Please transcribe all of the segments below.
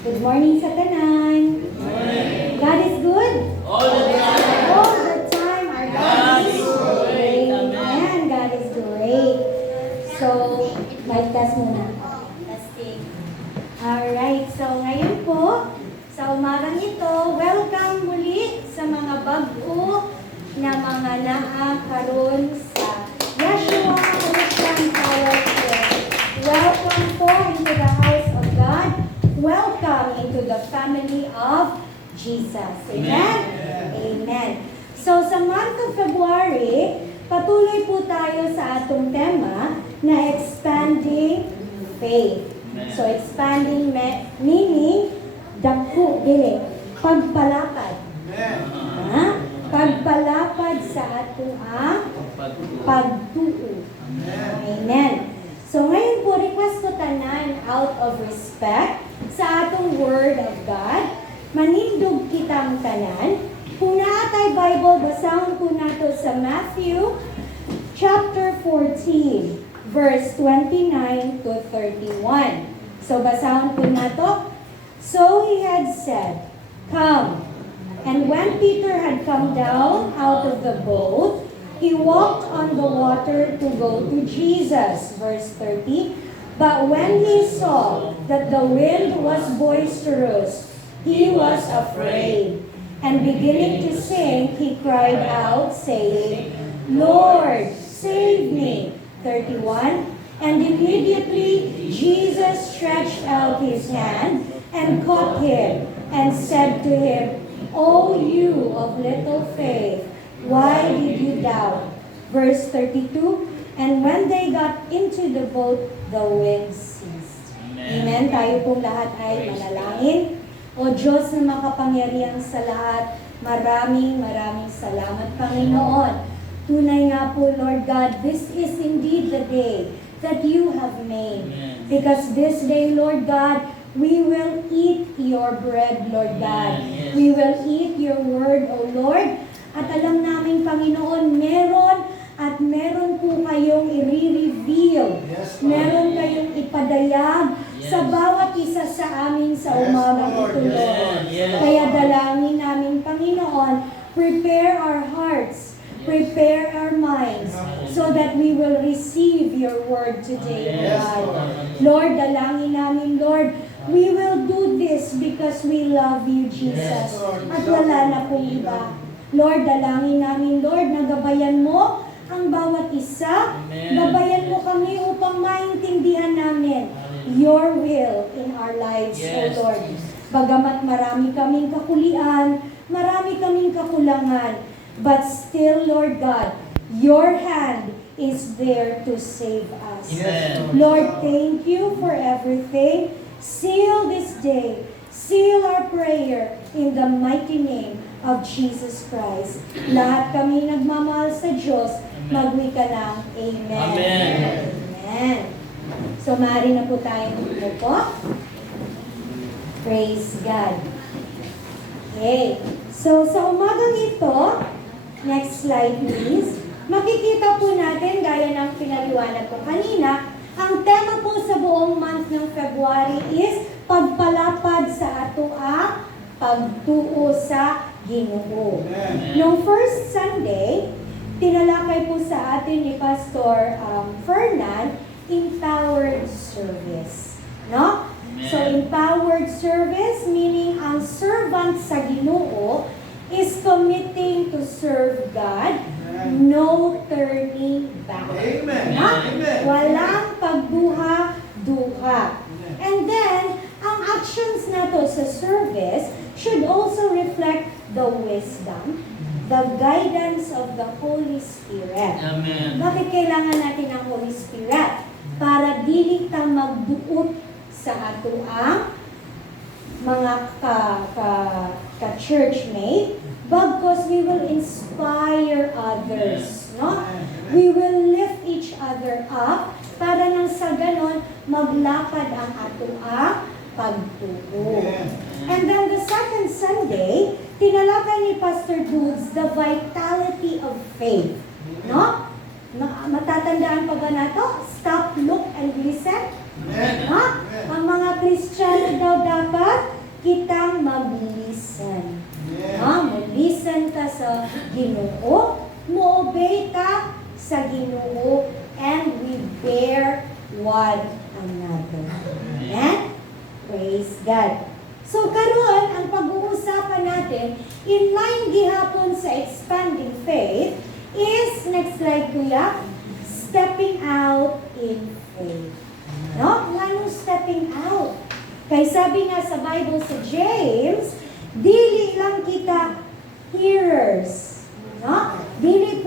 Good morning sa tanan. Good morning. God is good? All the time. All the time. Our God is great. Amen. God is great. So, mic test muna. Testing. Alright. So, ngayon po, sa umagang ito, welcome muli sa mga bago na mga naakaroon sa Yeshua Christian Power Church. Welcome po into the house of God. Welcome into the family of Jesus. Amen? Amen. So, sa month of February, patuloy po tayo sa atong tema na expanding faith. So, expanding meaning, dako, dili, pagpalapad. Ha? Pagpalapad sa atong pagtuo. Amen. So, ngayon po, request ko tanan out of respect sa atong Word of God. Manindog kitang tanan. Kung naatay Bible, basahon ko nato sa Matthew chapter 14, verse 29 to 31. So, basahon ko nato. So he had said, "Come." And when Peter had come down out of the boat, he walked on the water to go to Jesus. Verse 30. But when he saw that the wind was boisterous, he was afraid. And beginning to sink, he cried out, saying, "Lord, save me." 31. And immediately Jesus stretched out his hand and caught him and said to him, "O you of little faith, why did you doubt?" Verse 32. And when they got into the boat, the wind ceased. Amen. Tayo pong lahat ay manalangin. O Diyos na makapangyarihan sa lahat, maraming salamat, Panginoon. Tunay nga po, Lord God, this is indeed the day that you have made. Because this day, Lord God, we will eat your bread, Lord God. We will eat your word, O Lord. At alam namin, Panginoon, meron po kayong i-reveal. Meron kayong ipadayag sa bawat isa sa amin sa umagang ito, Lord. Kaya dalangin namin, Panginoon, prepare our hearts, prepare our minds, so that we will receive your word today, O God. Lord, dalangin namin, Lord, we will do this because we love you, Jesus. At wala na pong iba. Lord, dalangin namin, Lord, nagabayan mo ang bawat isa. Gabayan mo kami upang maintindihan namin your will in our lives, O Lord. Bagamat marami kaming kakulian, marami kaming kakulangan, but still, Lord God, your hand is there to save us. Lord, thank you for everything. Seal this day. Seal our prayer in the mighty name of Jesus Christ. Lahat kami nagmamahal sa Diyos, magwika ng Amen. Amen. So, maaari na po tayong umupo. Praise God. Okay. So, sa umagang ito, next slide please, makikita po natin, gaya ng pinaliwanag ko kanina, ang tema po sa buong month ng February is pagpalapad sa ato ang pagtuo sa Ginoo. Noong first Sunday, tinalakay po sa atin ni Pastor Fernand, empowered service. No? So, empowered service, meaning ang servant sa Ginoo is committing to serve God, no turning back. Amen. No? Amen. Walang pagduha-duha. And then, ang actions nato sa service should also reflect the wisdom, the guidance of the Holy Spirit. Amen. Bakit kailangan natin ang Holy Spirit? Para dili ta magduot sa ato ang mga ka-churchmate, because we will inspire others. No? We will lift each other up para nang sa ganon maglapad ang ato ang pagtuo. And then the second Sunday, tinalakay ni Pastor Dudes the vitality of faith. No? Matatandaan pa ba nato? Stop, look, and listen. No? Ang mga Kristiyano daw dapat kitang mag-listen. Mag-listen ka sa Ginoo, mo-obey ka sa Ginoo, and we bear one another. Amen? Praise God. So karon ang pag-uusapan natin in line gihapon sa expanding faith is, next slide kuya, stepping out in faith. No? Anong stepping out? Kaya sabi nga sa Bible sa James, dili lang kita hearers. No? Dili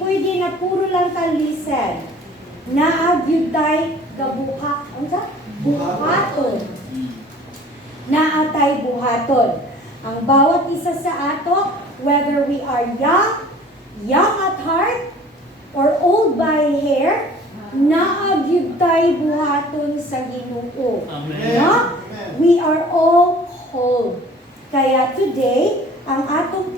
pwede na puro lang ka listen. Naagyud tay gabuhak. Ano sa? Buhaton. Naatay buhaton. Ang bawat isa sa ato, whether we are young at heart, or old by hair, naagyud tay buhaton sa Ginoo. No? We are all called. Kaya today, ang atong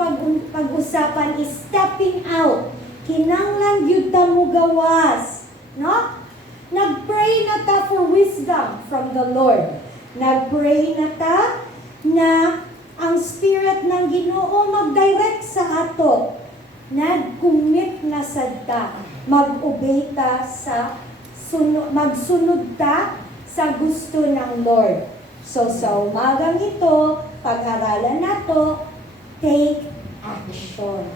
pag-usapan is stepping out. Kinanglan gyud ta mo gawas. No? Nag-pray na ta for wisdom from the Lord. Nag-pray na ta na ang Spirit ng Ginoo mag-direct sa ato. Nag-commit na sad ta. Mag-obey ta sa magsunod ta sa gusto ng Lord. So sa umagang ito, pag-aralan nato, take action.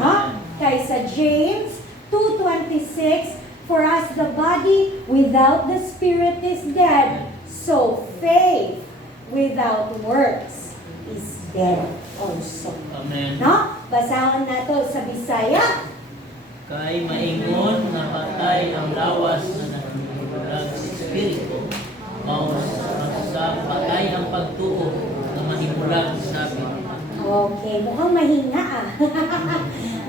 Ha? Kay sa James 2:26, for us the body without the spirit is dead, so faith without works is dead also. Amen. No? Basahan nato sa Bisaya. Kay maingon na patay ang lawas na nagmulag sa Espiritu, mao sa patay ang pagtuo na manimulag sa sabi. Okay, mukhang mahina ah.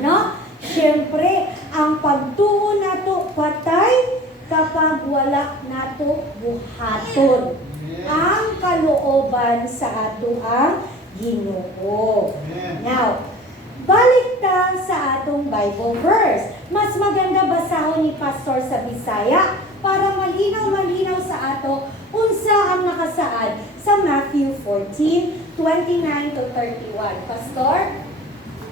No? Siyempre, ang pagtuo nato patay kapag wala nato buhaton ang kalooban sa ato ang Ginoo. Now, balik ta sa atong Bible verse. Mas maganda basahon ni Pastor sa Bisaya para malinaw sa ato unsa ang nakasaad sa Matthew 14:29 to 31. Pastor?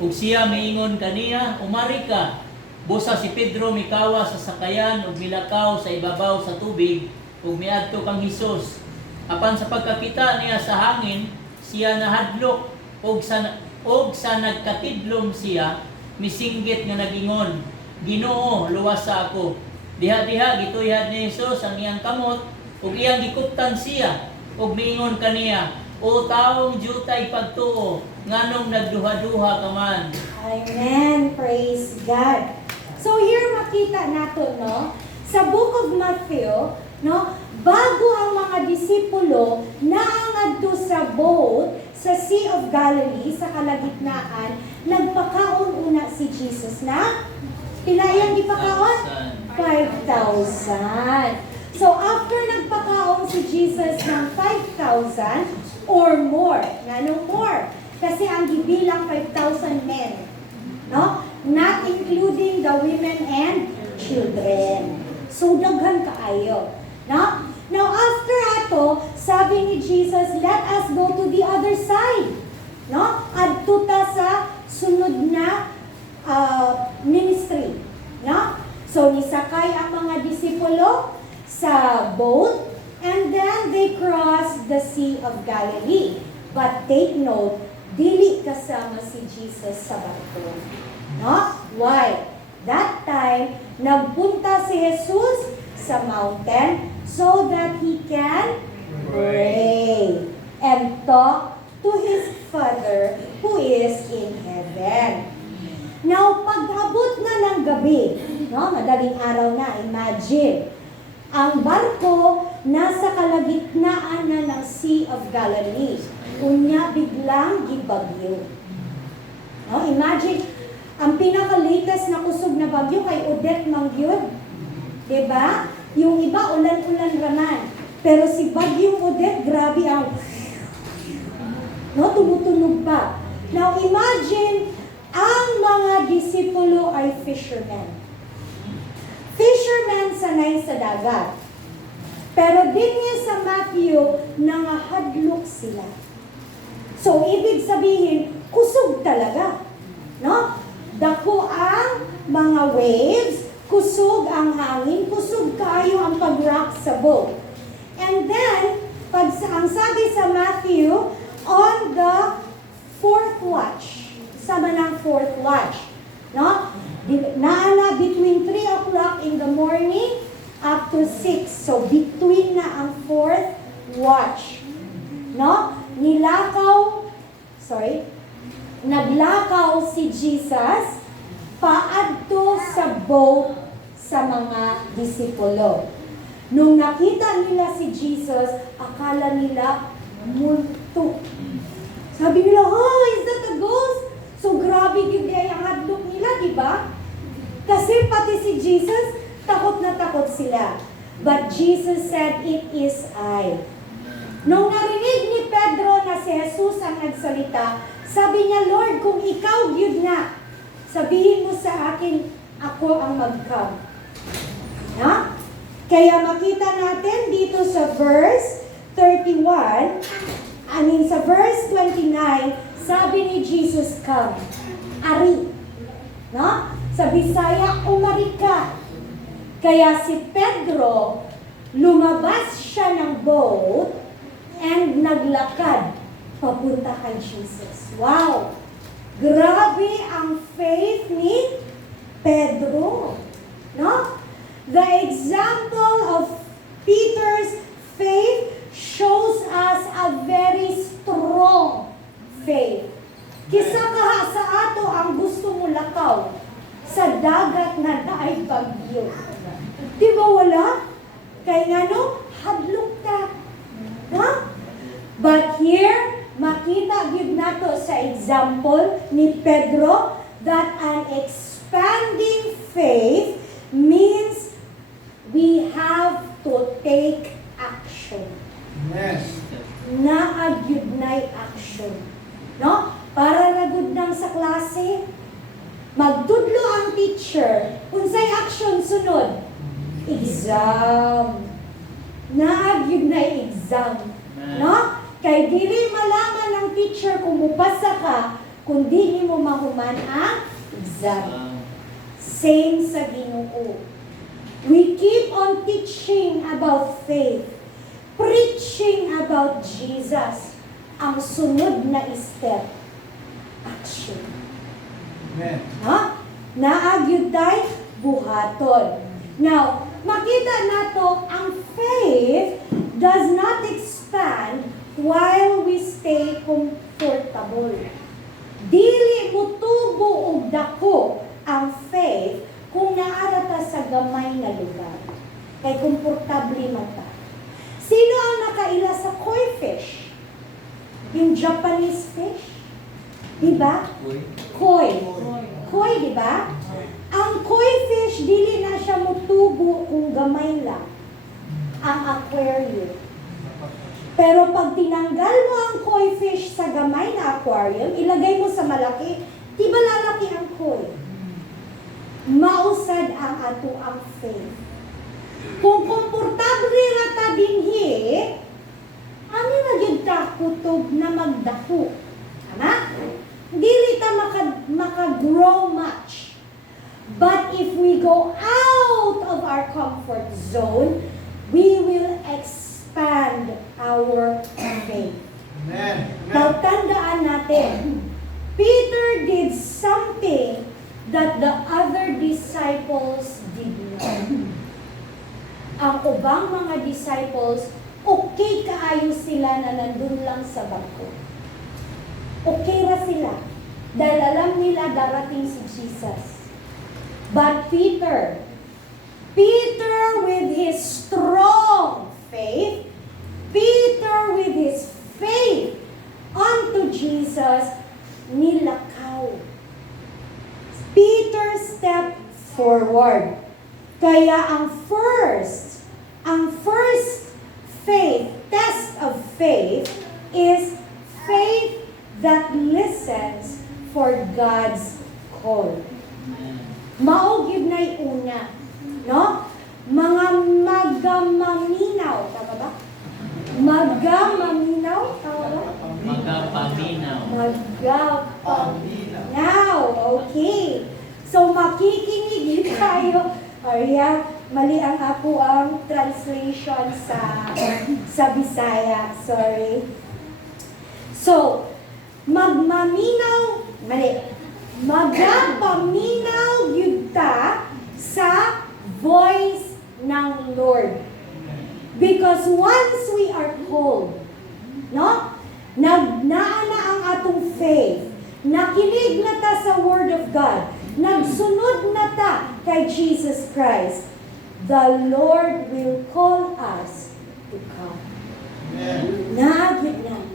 Ug siya miingon kaniya, umari ka. Busa si Pedro mikawa sa sakayan ug milakaw sa ibabaw sa tubig ug miadto kang Hesus. Apan sa pagkakita niya sa hangin, siya nahadlok ug sa nagkatidlom siya, misinggit nga nagingon, Ginoo, luwas sa ako. Diha-diha gituyad ni Hesus ang iyang kamot ug iyang gikuptan siya ug miingon kaniya, o taong jutay pagtuo, nganong nagduha-duha ka man. Amen. Praise God. So here makita nato, no, sa book of Matthew, no, bago ang mga disipulo naangadto sa boat sa Sea of Galilee, sa kalagitnaan, nagpakaon una si Jesus na pila iyang gipakaon? 5,000. So after nagpakaon si Jesus ng 5,000 or more, nganong more? Kasi ang gibilang 5,000 men, no? Not including the women and children. So daghan kaayo, no? Now after ato, sabi ni Jesus, let us go to the other side, no? Adto ta sa sunod na ministry, no? So nisakay ang mga disipulo sa boat, and then they crossed the Sea of Galilee. But take note, dili kasama si Jesus sa barko. No? Why? That time, nagpunta si Jesus sa mountain so that he can pray and talk to his Father who is in heaven. Now, pag-abot na ng gabi, no? Madaling araw na, imagine, ang barko nasa kalagitnaan na ng Sea of Galilee. Unya biglang gibagyo. No? Imagine, ang pinaka-latest na kusog na bagyo kay Odette Mangyud. Diba? Yung iba, ulan-ulan raman. Pero si Bagyong Odette, grabe ang no, tumutunog pa. Now imagine, ang mga disipulo ay fishermen. Fishermen sanay sa dagat. Pero din niya sa Matthew Matthew, nangahadlok sila. So, ibig sabihin, kusog talaga. No? Dako ang mga waves, kusog ang hangin, kusog kayo ang pag-rock sa boat. And then, ang sabi sa Matthew, on the fourth watch, sama ng fourth watch, no? Naana between 3 o'clock in the morning up to 6. So, between na ang fourth watch. No? Naglakaw si Jesus paadto sa boat sa mga disipulo. Nung nakita nila si Jesus, akala nila multo. Sabi nila, oh, is that a ghost? So grabe yung ang hadlok nila, di ba? Kasi pati si Jesus, takot na takot sila. But Jesus said, it is I. Nung narinig ni Pedro na si Jesus ang nagsalita, sabi niya, Lord, kung ikaw yun nga, sabihin mo sa akin, ako ang mag-come. Ha? Kaya makita natin dito sa verse 31, sa verse 29, sabi ni Jesus, come. Ari. No? Sa Bisaya, umari ka. Kaya si Pedro, lumabas siya ng boat and naglakad papunta kay Jesus. Wow! Grabe ang faith ni Pedro. No? The example of Peter's faith shows us a very strong faith. Kisa kaha sa ato ang gusto mo lakaw sa dagat na naay bagyo. Di ba wala? Kaya nga no, hadlok ka. Ha? But here, makita gyud nato sa example ni Pedro that an expanding faith means we have to take action. Yes. Naagyud na'y action. No? Para nagud nang sa klase, magtudlo ang teacher, unsay action sunod? Exam. Naagyud na'y exam. No? Kay dili malaman ng teacher kung mupasa ka, kung di mo mahuman ang exam. Same sa Ginoo. We keep on teaching about faith, preaching about Jesus. Ang sunod na step, action. Amen. Ha? Naagyud tay buhaton. Now, makita nato ang faith does not expand while we stay comfortable. Dili mo tubo og dako ang faith kung naarata sa gamay na lugar. Kay komportable man ta. Sino ang nakaila sa koi fish? Yung Japanese fish? Diba? Koi. Koi, diba? Ang koi fish, dili na siya mutubo kung gamay lang. Ang aquarium. Pero pag tinanggal mo ang koi fish sa gamay na aquarium, ilagay mo sa malaki, di ba lalaki ang koi? Mausad ang ato ang faith. Kung komportable rata dinhi, ani na gyud ta kutob na magdako. Tama? Dili ta maka-grow much. But if we go out of our comfort zone, we will expand our faith. Amen. Now, tandaan natin, Peter did something that the other disciples did not. Ang ubang mga disciples, okay kaayo sila na nandun lang sa bangko. Okay ra sila. Dahil alam nila darating si Jesus. But Peter with his strong faith, Peter with his faith unto Jesus, nilakaw. Peter stepped forward. Kaya ang first faith, test of faith, is faith that listens for God's call. Mao gyud nay una, no? Mga magamaminaw, tama ba? Magaminaw? Magapaminaw. Magapaminaw. Okay. So, makikinig tayo. Arya, mali ang ako ang translation sa Bisaya. Sorry. So, magmaminaw, mali. Magapaminaw yun ta sa voice ng Lord. Because once we are called, no? Nagnaana ang atong faith. Nakinig na ta sa Word of God. Nagsunod na ta kay Jesus Christ. The Lord will call us to come. Nagit na.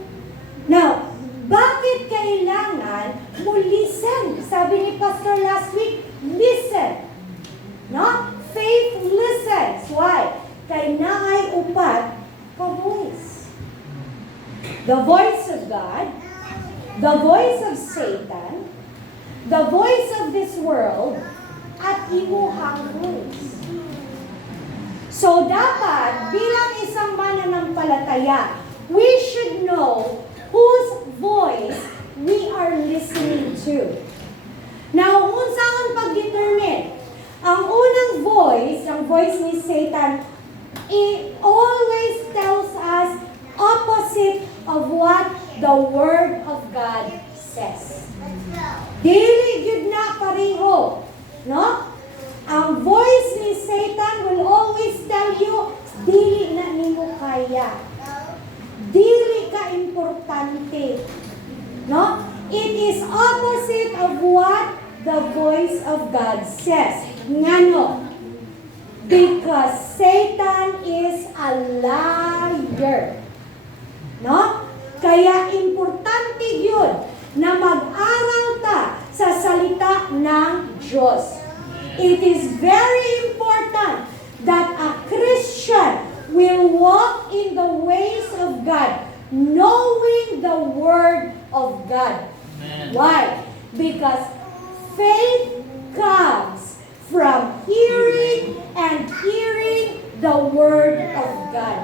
Now, bakit kailangan mo listen? Sabi ni Pastor last week, listen. No? Faith listens. Why? Kay naay upat ka voice. The voice of God, the voice of Satan, the voice of this world, at imuhang voice. So dapat, bilang isang mananampalataya, we should know whose voice we are listening to. Now, kung saan pag-determine, ang unang voice, ang voice ni Satan, it always tells us opposite of what the Word of God says. Dili yun na pareho. No? Ang voice ni Satan will always tell you, dili na nimo kaya. Dili ka importante. No? It is opposite of what the voice of God says. Ngano? Because Satan is a liar. No? Kaya importante yun na mag-aral ta sa salita ng Diyos. It is very important that a Christian will walk in the ways of God, knowing the Word of God. Amen. Why? Because faith comes from hearing and hearing the Word of God.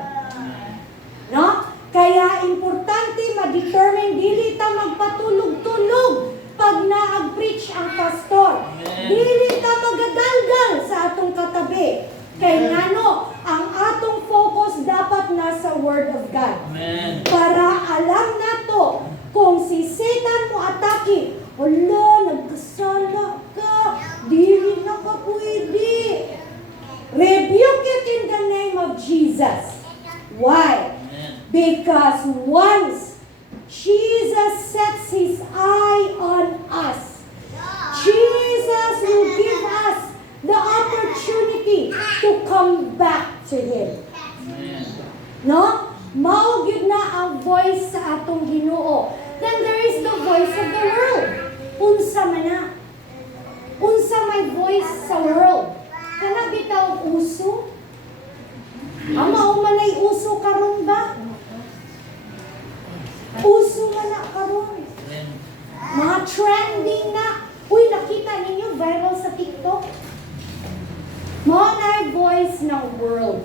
No? Kaya importante ma-determine, dili ta magpatulog-tulog pag naag-preach ang pastor. Amen. Dili ta magadalgal sa atong katabi. Kay ngano, ang atong focus dapat nasa Word of God. Amen. Para alam nato kung si Satan mo atake, hala, nagkasala ka, dili na ka pwede. Rebuke it in the name of Jesus. Why? Amen. Because once Jesus sets His eye on us, Jesus will give us the opportunity to come back to Him. Amen. No? Mao gyud na ang voice sa atong Ginoo. Then there is the voice of the world. Unsa man na? Unsa may voice sa world? Kana bitaw uso? Ama umanay uso karon ba? Uso man na karon. Amen. Mga trending na. Uy, nakita ninyo viral sa TikTok? Mga na voice ng world.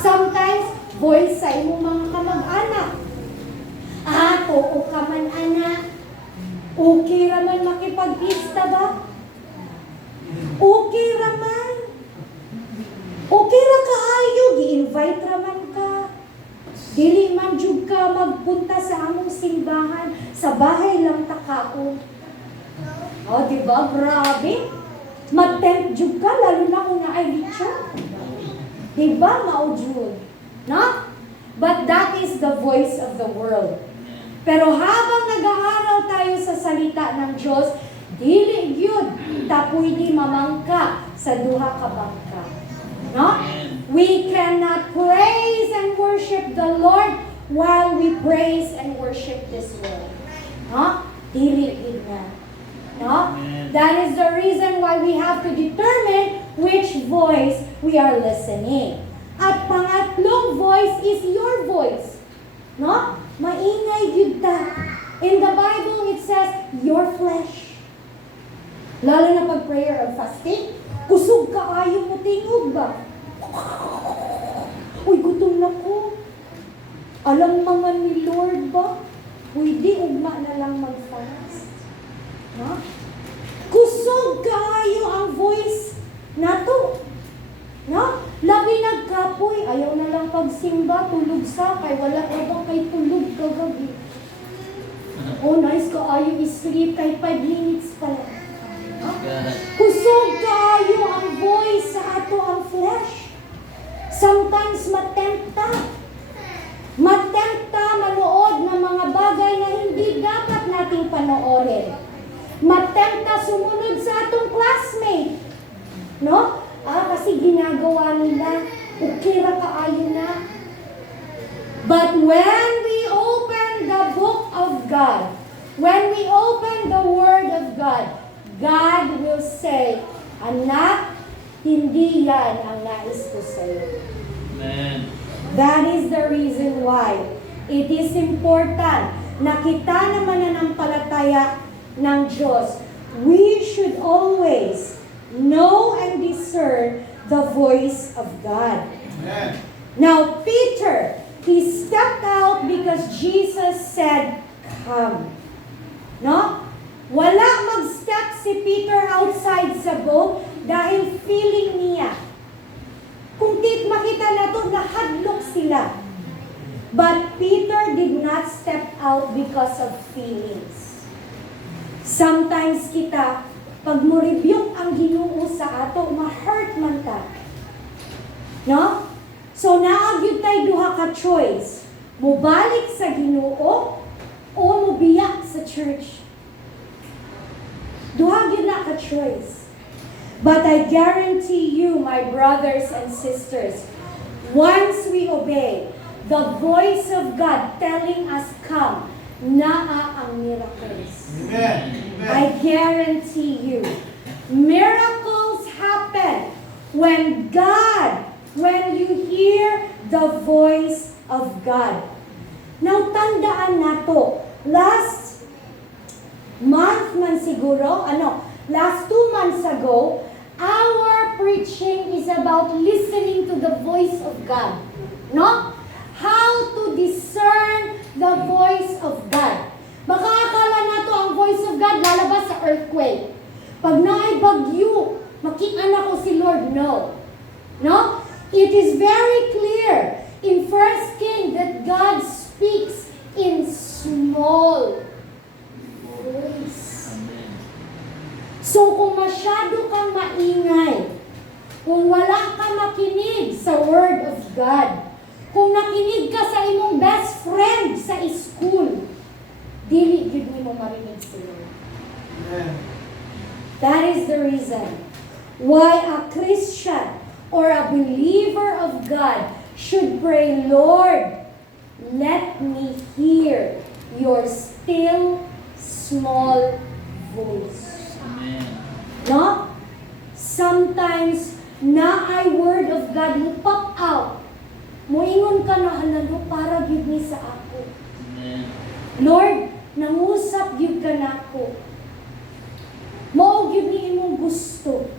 Sometimes, voice sa imong mga kamag-anak. Oo ka man, anak. Okay raman makipag-pista ba? Okay raman. Okay ra kaayo, gi-invite raman ka. Dili man jud ka magpunta sa among simbahan, sa bahay lang takao. Di ba? Grabe. Mag-tempt jud ka, lalo na kung naay lechon. Di ba? Mao jud. No? But that is the voice of the world. Pero habang nag-aaral tayo sa salita ng Diyos, dili yun ta pwede mamangka sa duha ka bangka. No? We cannot praise and worship the Lord while we praise and worship this world. No? Dili yun na. No? That is the reason why we have to determine which voice we are listening. At pangatlong voice is your voice. No? Maingay yun ta. In the Bible, it says, your flesh. Lalo na pag prayer and fasting, kusog ka ayaw mo tingog ba? Uy, gutom na ko. Alam mga ni Lord ba, pwede ugma na lang mag-fast. No? Kusog kaayo ang voice nato. No? Labi nagkapoy, ayaw na lang pagsimba, tulog sa, kay wala ka ba kay tulog kagabi. Oh, nice kaayo i-sleep, kay 5 minutes pa lang. No? God. Kusog kaayo ang voice sa ato ang flesh. Sometimes matempta. Matempta manood ng mga bagay na hindi dapat nating panoorin. Matempta sumunod sa atong classmate. No? Kasi ginagawa nila, okay ra kaayo na. But when we open the book of God, when we open the Word of God, God will say, anak, hindi yan ang nais ko sa'yo. Amen. That is the reason why it is important na kita na mananampalataya ng Diyos. We should always know and discern the voice of God. Amen. Now, Peter, he stepped out because Jesus said, come. No? Wala mag-step si Peter outside sa boat dahil feeling niya. Kung makita na to, nahadlok sila. But Peter did not step out because of feelings. Sometimes kita, pag mo-rebuke ang Ginoo sa ato, ma-hurt man ta. No? So, naagyod tayo duha ka choice. Mubalik sa Ginoo o mubiyak sa church. Duha gyud na ka choice. But I guarantee you, my brothers and sisters, once we obey the voice of God telling us come, naa ang miracles. Amen. I guarantee you, miracles happen when you hear the voice of God. Now, tandaan nato, last month man siguro, last 2 months ago, our preaching is about listening to the voice of God. No? How to discern the voice of God. Baka akala nato ang voice of God lalabas sa earthquake. Pag naay bagyo, makita ko si Lord. No. No? It is very clear in 1 King that God speaks in small voice. Amen. So kung masyado kang maingay, kung wala ka makinig sa Word of God, kung nakinig ka sa imong best friend sa school, dili gid mo marinig sa Lord. Amen. That is the reason why a Christian or a believer of God should pray, Lord, let me hear your still small voice. Amen. No? Sometimes, na ay word of God mo pop out. Moingon ka na, halalo, para gyud ni sa ako. Amen. Lord, nangusap gyud ka na ako. Mao gyud ni imong gusto.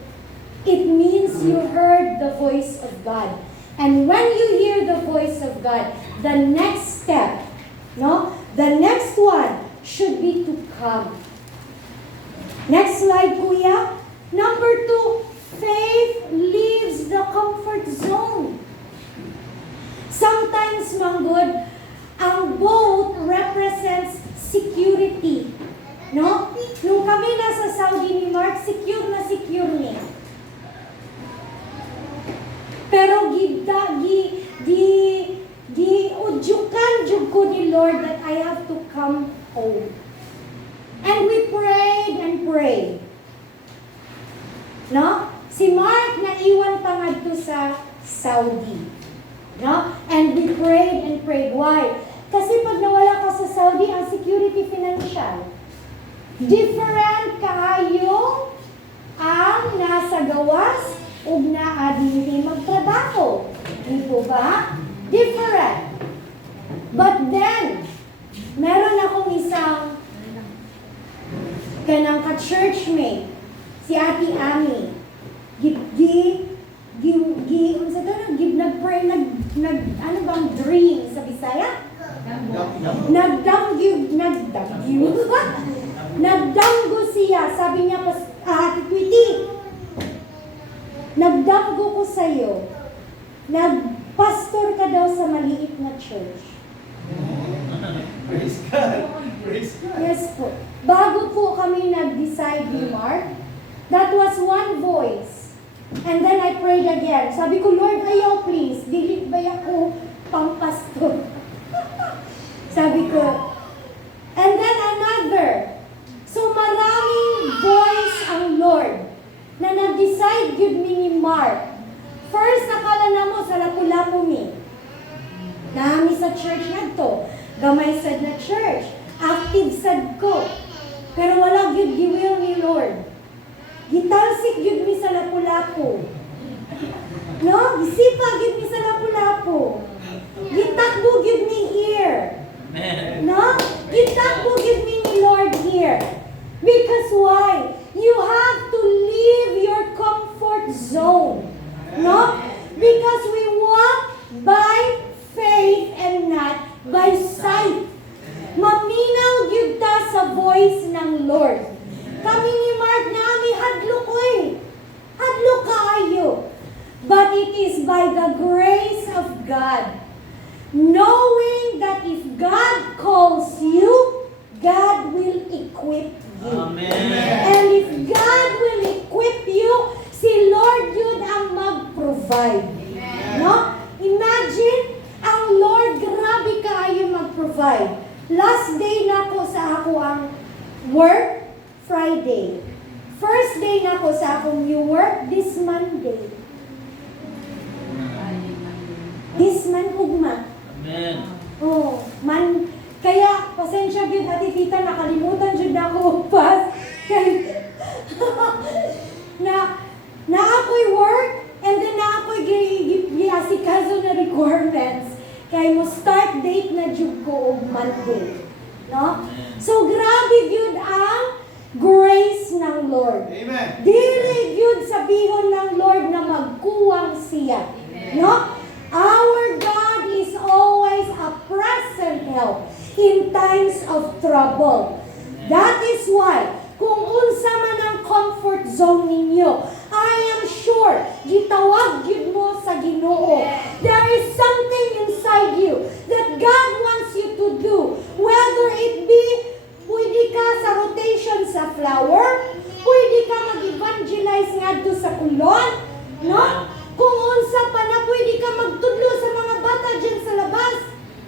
It means you heard the voice of God. And when you hear the voice of God, the next step, the next one should be to come. Next slide, Kuya. Number 2, faith leaves the comfort zone. Sometimes, manggod, ang boat represents security. No? Nung kami nasa Saudi ni Mark, secure na secure niya. Pero udyukan jud ko ni Lord that I have to come home. And we prayed and prayed. No? Si Mark naiwan pa ngadto sa Saudi. No? And we prayed and prayed. Why? Kasi pag nawala ka sa Saudi, ang security financial. Different kaayo ang nasa gawas ug naa dinhi magtrabaho. Di po ba? Different. But then, meron akong isang kanang ka-churchmate, si Ate Ami. Nag-pray, ano bang dream sa Bisaya? Nagdamgo siya. Sabi niya, Ate Tweety, nagdamgo ko sa'yo. Nagpastor ka daw sa maliit na church. Praise God. Praise God. Yes po. Bago po kami nag-decide ni Mark, that was one voice. And then I prayed again. Sabi ko, Lord, ayaw please. Dili ba ako pang-pastor? Sabi ko. And then another. So maraming voice ang Lord na nag-decide yun ni Mark. First, nakala na mo sa Lapu-Lapu mi. Nami sa church na to. Gamay sad na church. Active sad ko. Pero wala yun giwil ni Lord. Gitalsik yun mi sa Lapu-Lapu. No? Gisipag yun mi sa Lapu-Lapu. Gitakbo yun mi here. Amen. No? Gitakbo yun mi ni Lord here. Because why? You have to leave your comfort zone. No? Because we walk by faith and not by sight. Maminaw gyud ta sa voice ng Lord. Kami ni Mark nami hadlok oy. Hadlok kaayo. But it is by the grace of God. Knowing that if God calls you, God will equip you. Amen. And if God will equip you, si Lord yun ang mag-provide. No? Imagine, ang Lord, grabe kaayo mag-provide. Last day na ko sa ako ang work, Friday. First day na ko sa akong new work, this Monday. This man ugma. Amen. Oh, kaya pasensya gyud ati tita nakalimutan jud ako pas kay na ako'y work and then na ako'y giasikaso na requirements kay mo start date na jud ko og Monday, no? So grabe gyud ang grace ng Lord. Amen. Dili gyud sabihon ng Lord na magkuwang siya, no? Our God is always a present help in times of trouble. That is why, kung unsa man ang comfort zone ninyo, I am sure, gitawag yun mo sa Ginoo. There is something inside you that God wants you to do. Whether it be, pwede ka sa rotation sa flower, pwede ka mag-evangelize ngadto sa kulon, no? Kung unsa pa na pwede ka magtudlo sa mga bata dyan sa labas,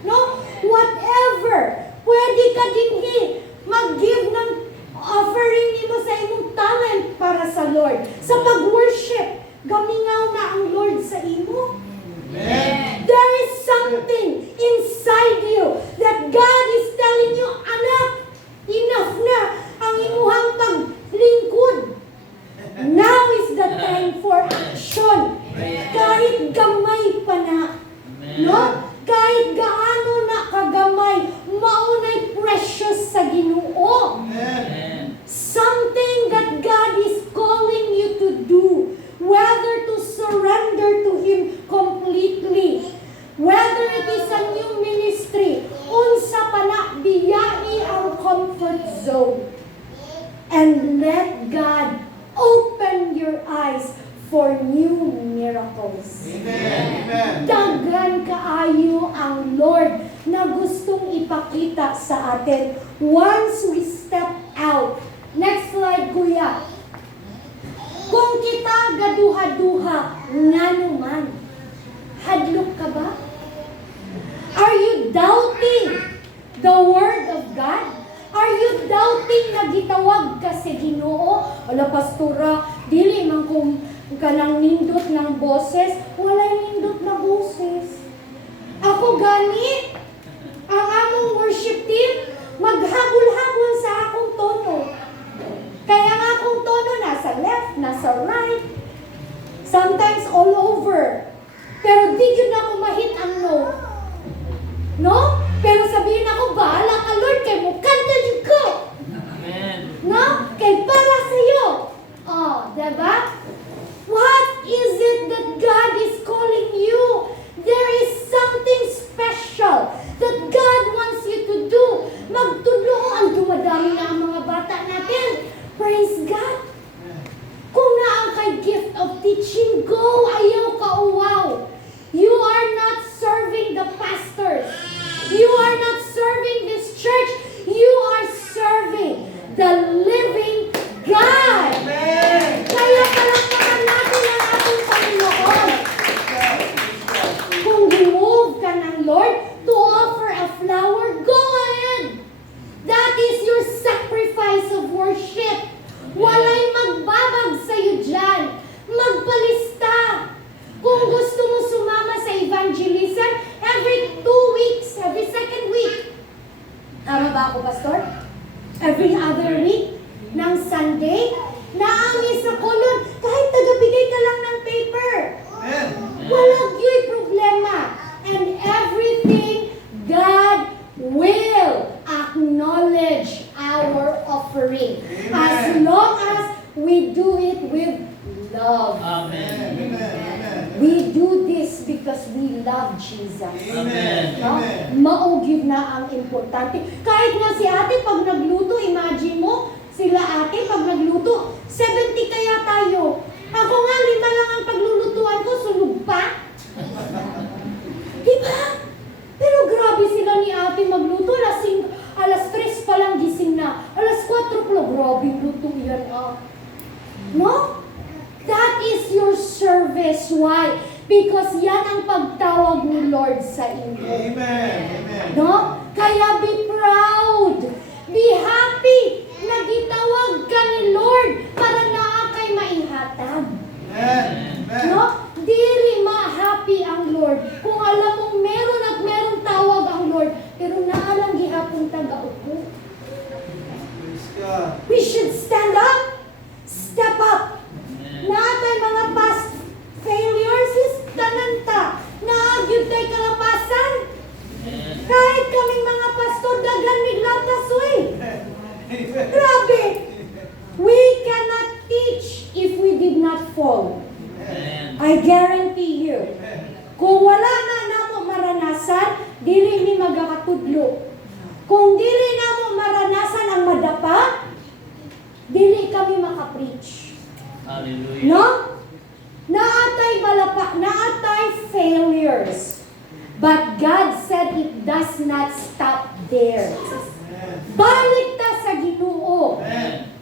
no? Whatever, pwede ka dinhi mag-give ng offering nimo sa imong talent para sa Lord. Sa pag-worship, gamingaw na ang Lord sa imo. Amen. There is something inside you that God is telling you, anak, enough na ang imuhang paglingkod. Now is the time for action. Kahit gamay pa na, no? Kahit gaano na kagamay, maunay precious sa Ginoo. Amen. Something that God is calling you to do, whether to surrender to Him completely, whether it is a new ministry, unsa pa na biyahi ang comfort zone. And let God open your eyes for new miracles. Amen. Amen. Daghan kaayo ang Lord na gustong ipakita sa atin once we step out. Next slide, kuya. Kung kita gaduha-duha, nga naman, hadlok ka ba? Are you doubting the Word of God? Are you doubting na gitawag ka sa Ginoo? Ala, pastora, dili man kung kanang nindot ng boses, walay nindot na boses. Ako gani, ang among worship team, maghabol-habol sa akong tono. Kaya nga akong tono nasa left, nasa right, sometimes all over. Pero di yun ako mahit ang note. No? Pero sabihin ako, bahala ka Lord, kay mo kanta yun ko. Amen. No? Kay para sa'yo. Oh, diba? What is it that God is calling you? There is something special ba ako, Pastor? Every other week, ng Sunday, naamis sa kolon, kahit tagabigay ka lang ng paper. Amen. Walang yun problema. And everything, God will acknowledge our offering. As long as we do it with love. Amen. Amen. We do this because we love Jesus. Amen. No? Amen. Maugid na ang importante. Kahit nga si ate pag nagluto, imagine mo, sila ate pag nagluto, 70 kaya tayo. Ako nga, 5 lang ang paglulutuan ko, sunog pa. Diba? Pero grabe sila ni ate magluto. Alas 3 pa lang gising na. Alas 4 pa lang. Grabe luto yan ah. No? That is your service. Why? Because yan ang pagtawag ni Lord sa inyo. Amen. Amen. No? Kaya be proud. Be happy na gitawag ka ni Lord para naa kay maihatag. Amen. Amen. No? Dili ma-happy ang Lord. Kung alam mong meron at merong tawag ang Lord, pero naalang gihapong taga-upo. Praise God. We should stand up. Step up. Naatay mga past failures is tananta. Naagyod tayo kalapasan. Kahit kaming mga pastor, dagan miglatas, uy. Grabe. We cannot teach if we did not fall. I guarantee you. Kung wala na namo maranasan, dili ni magakatudlo. Kung dili namo maranasan ang madapa, dili kami makapreach. Hallelujah. No? Naatay malapa, naatay failures. But God said it does not stop there. Balik ta sa Ginoo. Amen.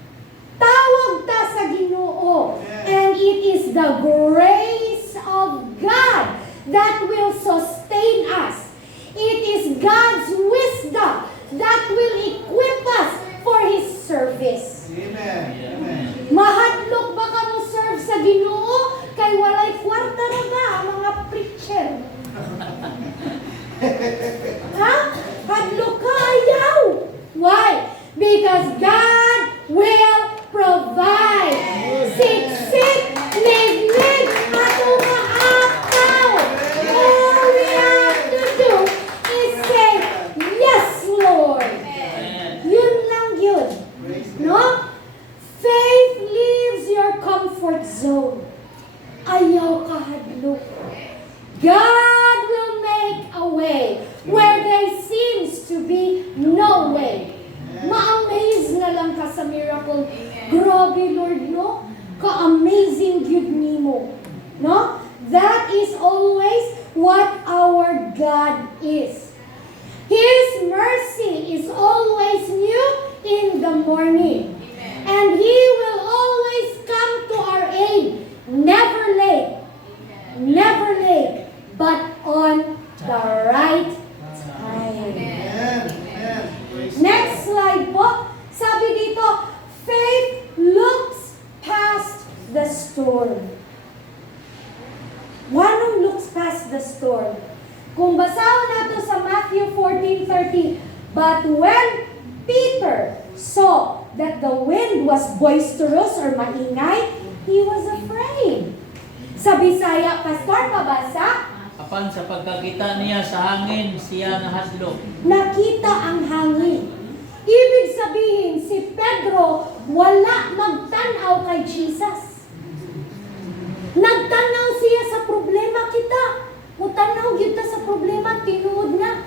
Tawag ta sa Ginoo. And it is the grace of God that will sustain us. It is God's wisdom that will equip us for His service. Amen. Amen. Mahadlok ba ka mo serve sa Ginoo? Kay walay kwarta na ba ang mga preacher? Ha? Hadlok ka, ayaw. Why? Because God will provide. Siksik, lig-lig, at umaapaw. All we have to do is say, yes, Lord. Yun lang yun. Praise God. No? Faith leaves your comfort zone. Ayaw ka hadlok. God will make a way where there seems to be no way. Ma-amaze na lang ka sa miracle. Grabe, Lord, no? Ka-amazing yun nimo. No? That is always what our God is. His mercy is always new in the morning. And He will always come to our aid. Never late. Never late. But on the right time. Amen. Amen. Praise Next slide po. Sabi dito, faith looks past the storm. Wanong looks past the storm? Kung basahon nato sa Matthew 14:30, but when Peter saw that the wind was boisterous or maingay, he was afraid. Sa Bisaya, Pastor, mabasa? Apan sa pagkakita niya sa hangin, siya nahadlok. Nakita ang hangin. Ibig sabihin, si Pedro wala magtanaw kay Jesus. Nagtanaw siya sa problema kita. Mutanaw kita sa problema, tinuod na.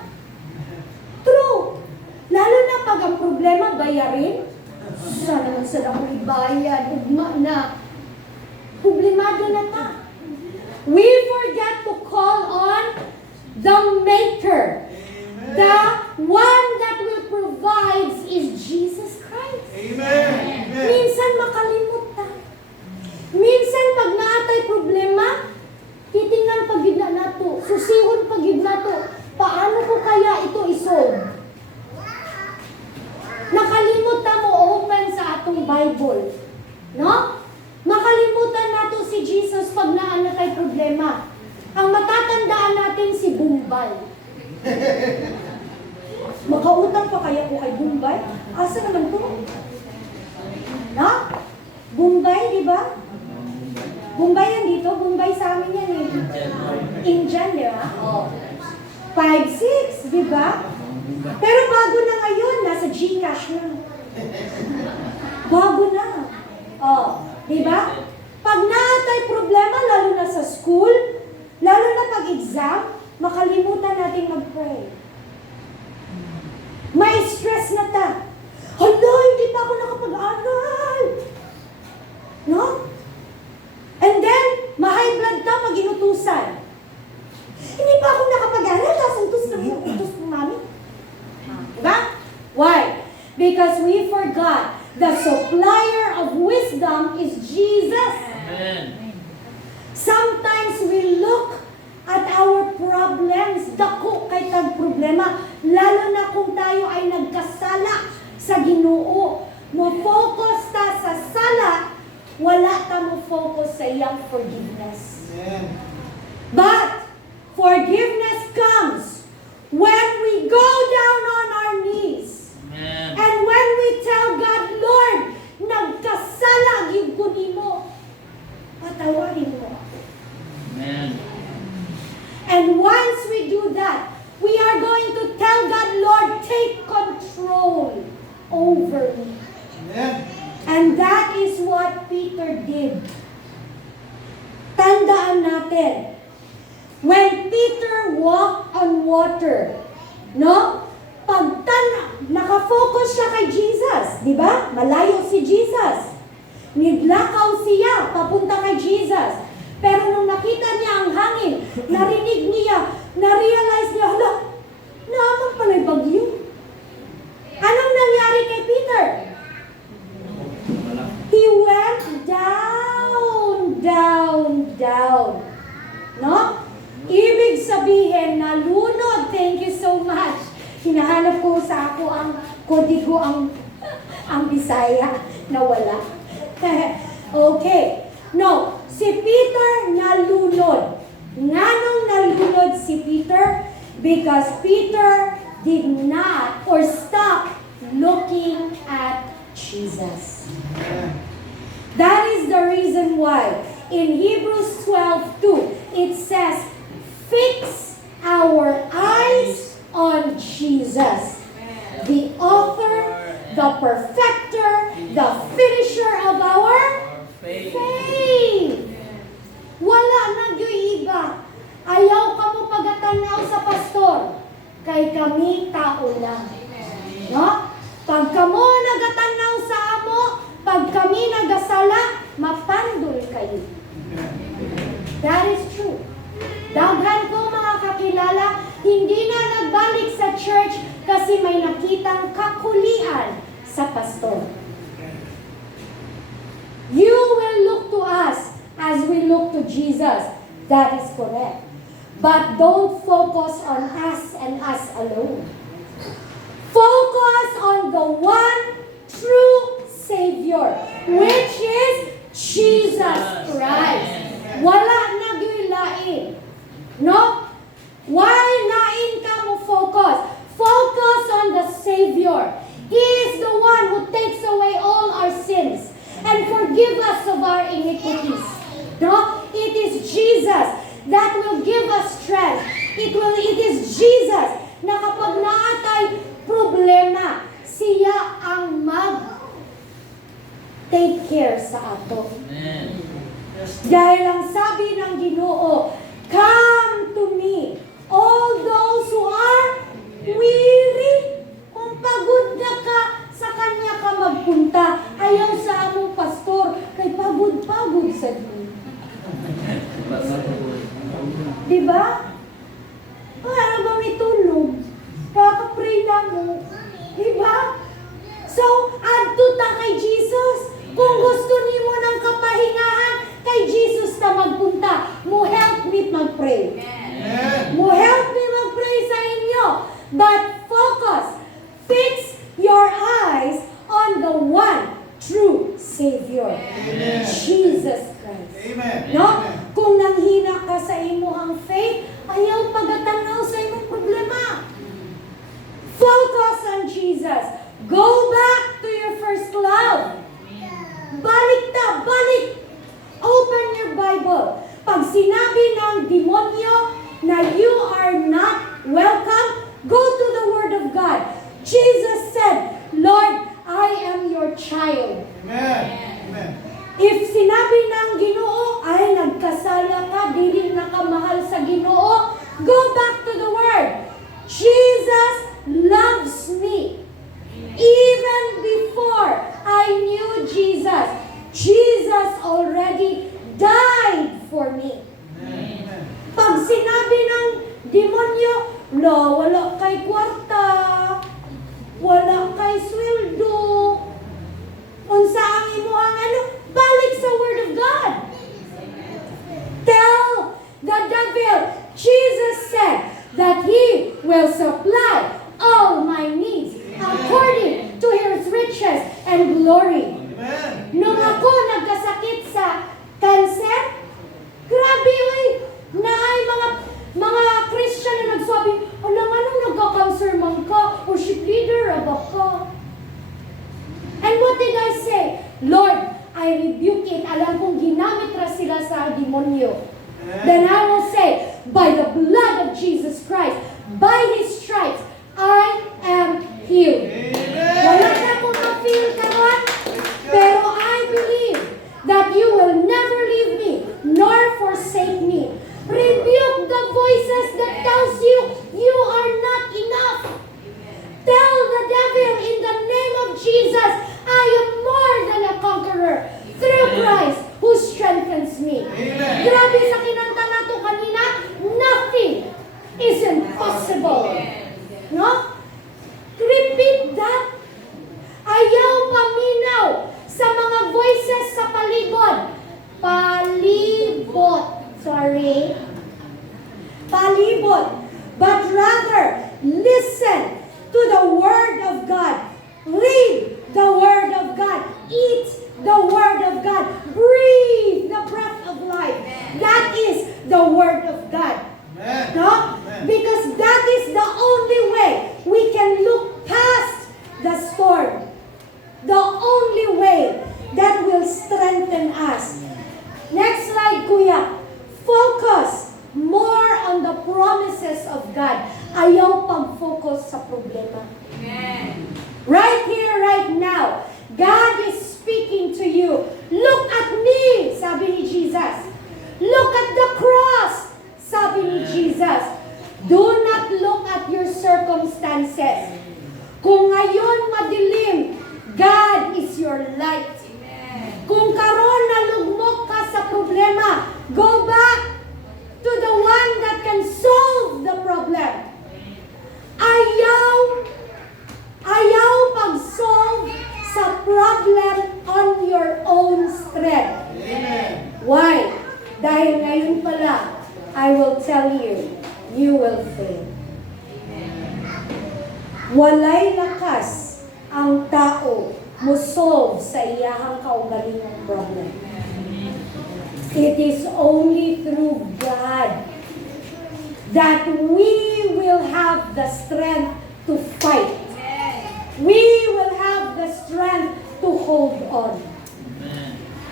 True. Lalo na pag ang problema bayarin, sana naman sa akong ibayad, ugma na. Problemado na ta. We forget to call on the Maker. The one that will provide is Jesus Christ. Amen. Amen. Minsan makalimot ta. Minsan pag naatay problema, titingnan pag yun na nato, susihon pag yun nato, paano ko kaya ito isolve? Nakalimot ta mo open sa atong Bible. No? Makalimutan nato si Jesus pag naan na tay problema. Ang matatandaan natin si Bumbay. Makautang pa kaya ko kay Bombay? Asa naman to? Na? Bombay, di ba? Bombay yan dito. Bombay sa amin yan eh. Indian, di ba? Oh. 5-6, di ba? Pero bago na ngayon, nasa GCash na. Bago na. Oh, di ba? Pag naatay problema, lalo na sa school, lalo na pag-exam, makalimutan natin mag-pray. May stress na ta. Hala, hindi pa ako nakapag-aral. No? And then, ma-high blood ka pag inutusan. Hindi pa ako nakapag-aral, tapos utos ng mami. Diba? Why? Because we forgot the supplier of wisdom is Jesus. Amen. Sometimes we look at our problems, dako kay tag problema, lalo na kung tayo ay nagkasala sa Ginoo. Mo-focus ta sa sala, wala ta mo-focus sa iyang forgiveness. Amen. But forgiveness comes when we go down on our knees. Amen. And when we tell God, Lord, nagkasala gyud ko nimo, patawarin mo ako. Amen. And once we do that, we are going to tell God, Lord, take control over me. Amen. And that is what Peter did. Tandaan natin, when Peter walked on water, no? Nakafocus siya kay Jesus, di ba? Malayo si Jesus. Niglakaw siya papunta kay Jesus. Pero nung nakita niya ang hangin, narinig niya, na-realize niya, hala, naman pala'y bagyo. Anong nangyari kay Peter? He went down, down, down. No? Ibig sabihin, nalunod. Thank you so much. Hinahanap ko sa ako ang kodigo, ang Bisaya na wala. Okay. No, si Peter nalunod. Nganong nalunod si Peter? Because Peter did not or stop looking at Jesus. That is the reason why in Hebrews 12:2 it says, fix our eyes on Jesus, the author, the perfecter, the finisher of our faith. Wala na gyud iba. Ayaw ka mo pagatanaw sa pastor, kay kami tao lang. No? Pag kamo nagatanaw sa amo, pag kami nagasala, mapandol kayo. That is true. Daghan ko mga kakilala, hindi na nagbalik sa church kasi may nakitang kakulian sa pastor. You will look to us as we look to Jesus. That is correct. But don't focus on us and us alone. Focus on the one true Savior, which is Jesus Christ. Wala na gyud lain. No? Why lain ka mo focus? Focus on the Savior. He is the one who takes away all our sins and forgive us of our iniquities. No? It is Jesus that will give us strength. It is Jesus na kapag naatay problema, siya ang take care sa ato. Amen. Dahil ang sabi ng Ginoo, come to me, all those who are weary. Kung pagod na ka, sa Kanya ka magpunta. Ayaw sa among pastor, kay pagod-pagod sa Diyos. Diba? Ano ba may tulog? Kaka-pray na mo. Diba? So, adto ta kay Jesus. Kung gusto nimo ng kapahingahan, kay Jesus ta magpunta. Mo help me mag-pray. Mo help me mag-pray sa inyo. But focus. Fix your eyes on the one true Savior. Amen. Jesus Christ. Amen. No? Amen. Kung nanghina ka sa imuhang faith, ayaw pagatanaw sa imong problema. Focus Jesus, go back to your first love. Balik ta, balik. Open your Bible. Pag sinabi ng demonyo na you are not welcome, go to the Word of God. Jesus said, Lord, I am your child. Amen. Amen. If sinabi ng Ginoo, ay nagkasala ka, dili na ka mahal sa Ginoo, go back to the Word. Jesus loves me. Even before I knew Jesus, Jesus already died for me. Amen. Pag sinabi ng demonyo, wala kay kwarta, wala kay sweldo, unsa ang imuhang ano, balik sa Word of God. Tell the devil, Jesus said that He will supply all my needs according to His riches and glory. Amen. Nung ako nagkasakit sa cancer, grabe oy, na ay mga Christian na nagsabi, alam anong nagka-cancer man ka, worship leader ba ka? And what did I say? Lord, I rebuke it. Alam kong ginamit ra sila sa demonyo. Then I will say, by the blood of Jesus Christ, by His stripes, I am healed. Wala na akong ma-feel karon, pero I believe that you will never leave me, nor forsake me. Rebuke the voices that tells you, you are not enough. Tell the devil in the name of Jesus, I am more than a conqueror through Christ who strengthens me. Amen. Grabe sa kinanta nato kanina, nothing is impossible. No? Repeat that. Ayaw paminaw sa mga voices sa palibot. Palibot. But rather, listen to the Word of God. Read the Word of God. Eat the Word of God. Breathe the breath of life. That is the Word of God. Amen. No? Because that is the only way we can look past the storm. The only way that will strengthen us. Next slide, Kuya. Focus more on the promises of God. Ayaw pag-focus sa problema. Right here, right now, God is speaking to you. Look at me, sabi ni Jesus. Look at the cross, sabi ni Jesus. Do not look at your circumstances. Kung ngayon madilim, God is your light. Kung karon nalugmok ka sa problema, go back to the one that can solve the problem. Ayaw pag-solve sa problem on your own strength. Amen. Why? Dahil ngayon pala, I will tell you, you will fail. Walay lakas ang tao mo solve sa iyahang kaugalingang problem. It is only through God that we will have the strength to fight. We will have the strength to hold on.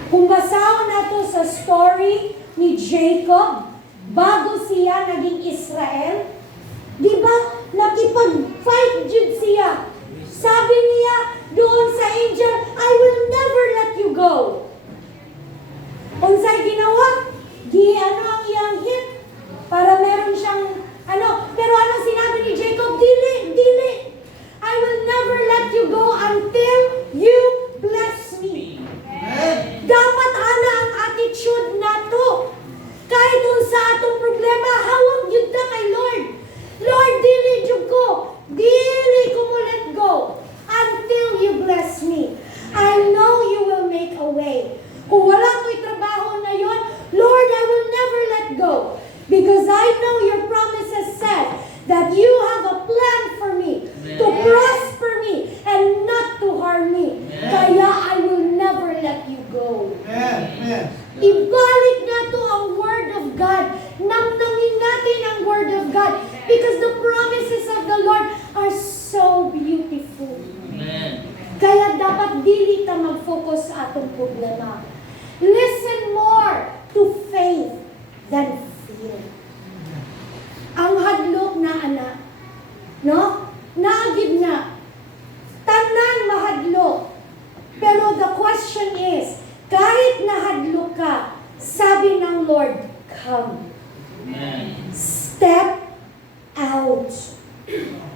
Kung basahon nato sa story ni Jacob, bago siya naging Israel, di ba, nakipag-fight jud siya. Sabi niya doon sa angel, I will never let you go. Unsay ginawa? Ano ang iyang hit? Para meron siyang, pero ano sinabi ni Jacob? Dili. I will never let you go until you bless me. Amen. Dapat ana ang attitude nato. Kahit sa atong problema, hawag yun na kay Lord. mag-focus sa atong problema. Listen more to faith than fear. Ang hadlok na anak, no? Naagid na. Tanan mahadlok. Pero the question is, kahit nahadlok ka, sabi ng Lord, come. Amen. Step out.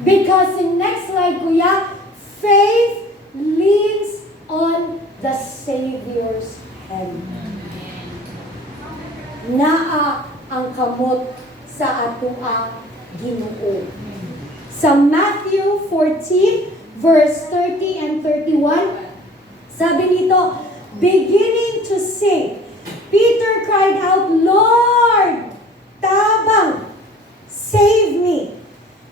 Because in next slide, kuya, faith leans on the Savior's hand. Naa ang kamot sa atoa Ginoo. Sa Matthew 14, verse 30 and 31, sabi nito, beginning to sink, Peter cried out, Lord, tabang, save me.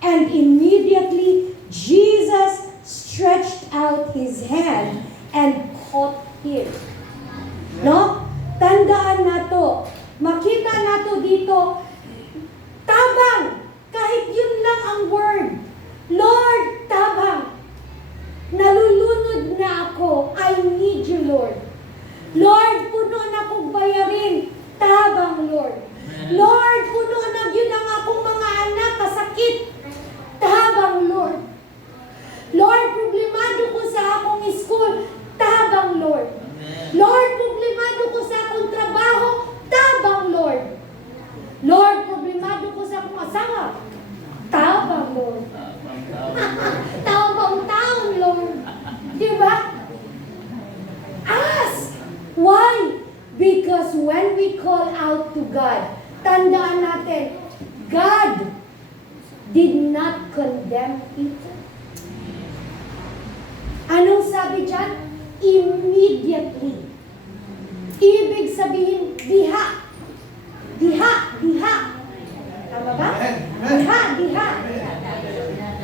And immediately Jesus stretched out his hand and caught him. No? Tandaan nato. Makita nato dito, tabang, kahit yun lang ang word. Lord, tabang. Nalulunod na ako. I need you, Lord. Lord, puno na kong bayarin. Tabang, Lord. Lord, puno na yun ang akong mga anak kasakit. Tabang, Lord. Lord, problemado ko sa akong school. Tabang, Lord. Lord, problemado ko sa akong trabaho. Tabang, Lord. Lord, problemado ko sa akong asawa. Tabang, Lord. Tabang taon, Lord. Diba? Ask. Why? Because when we call out to God, tandaan natin, God did not condemn Peter. Anong sabi dyan? Immediately. Ibig sabihin, diha. Diha, diha. Tama ba? Diha, diha.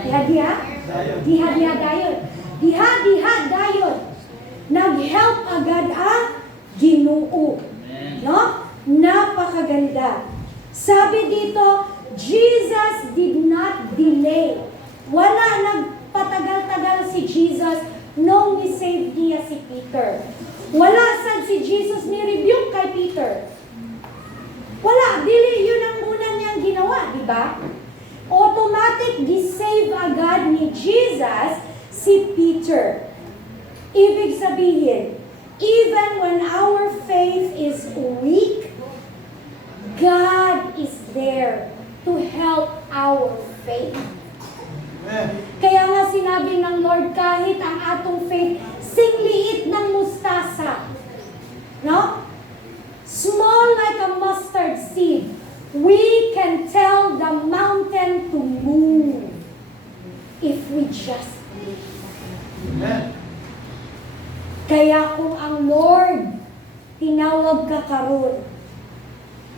Diha, diha. Diha, diha, dayon. Diha, diha, dayon. Nag-help agad ang Ginoo. No? Napakaganda. Sabi dito, Jesus did not delay. Wala nagpatagal-tagal si Jesus nung ni-save niya si Peter. Wala sad si Jesus ni-rebuke kay Peter. Wala, dili yun ang una niyang ginawa, di ba? Automatic gi-save agad ni Jesus si Peter. Ibig sabihin, even when our faith is weak, God is there to help our faith. Kaya nga sinabi ng Lord, kahit ang atong faith, singliit ng mustasa, no? Small like a mustard seed, we can tell the mountain to move if we just believe. Amen. Kaya kung ang Lord tinawag ka karon,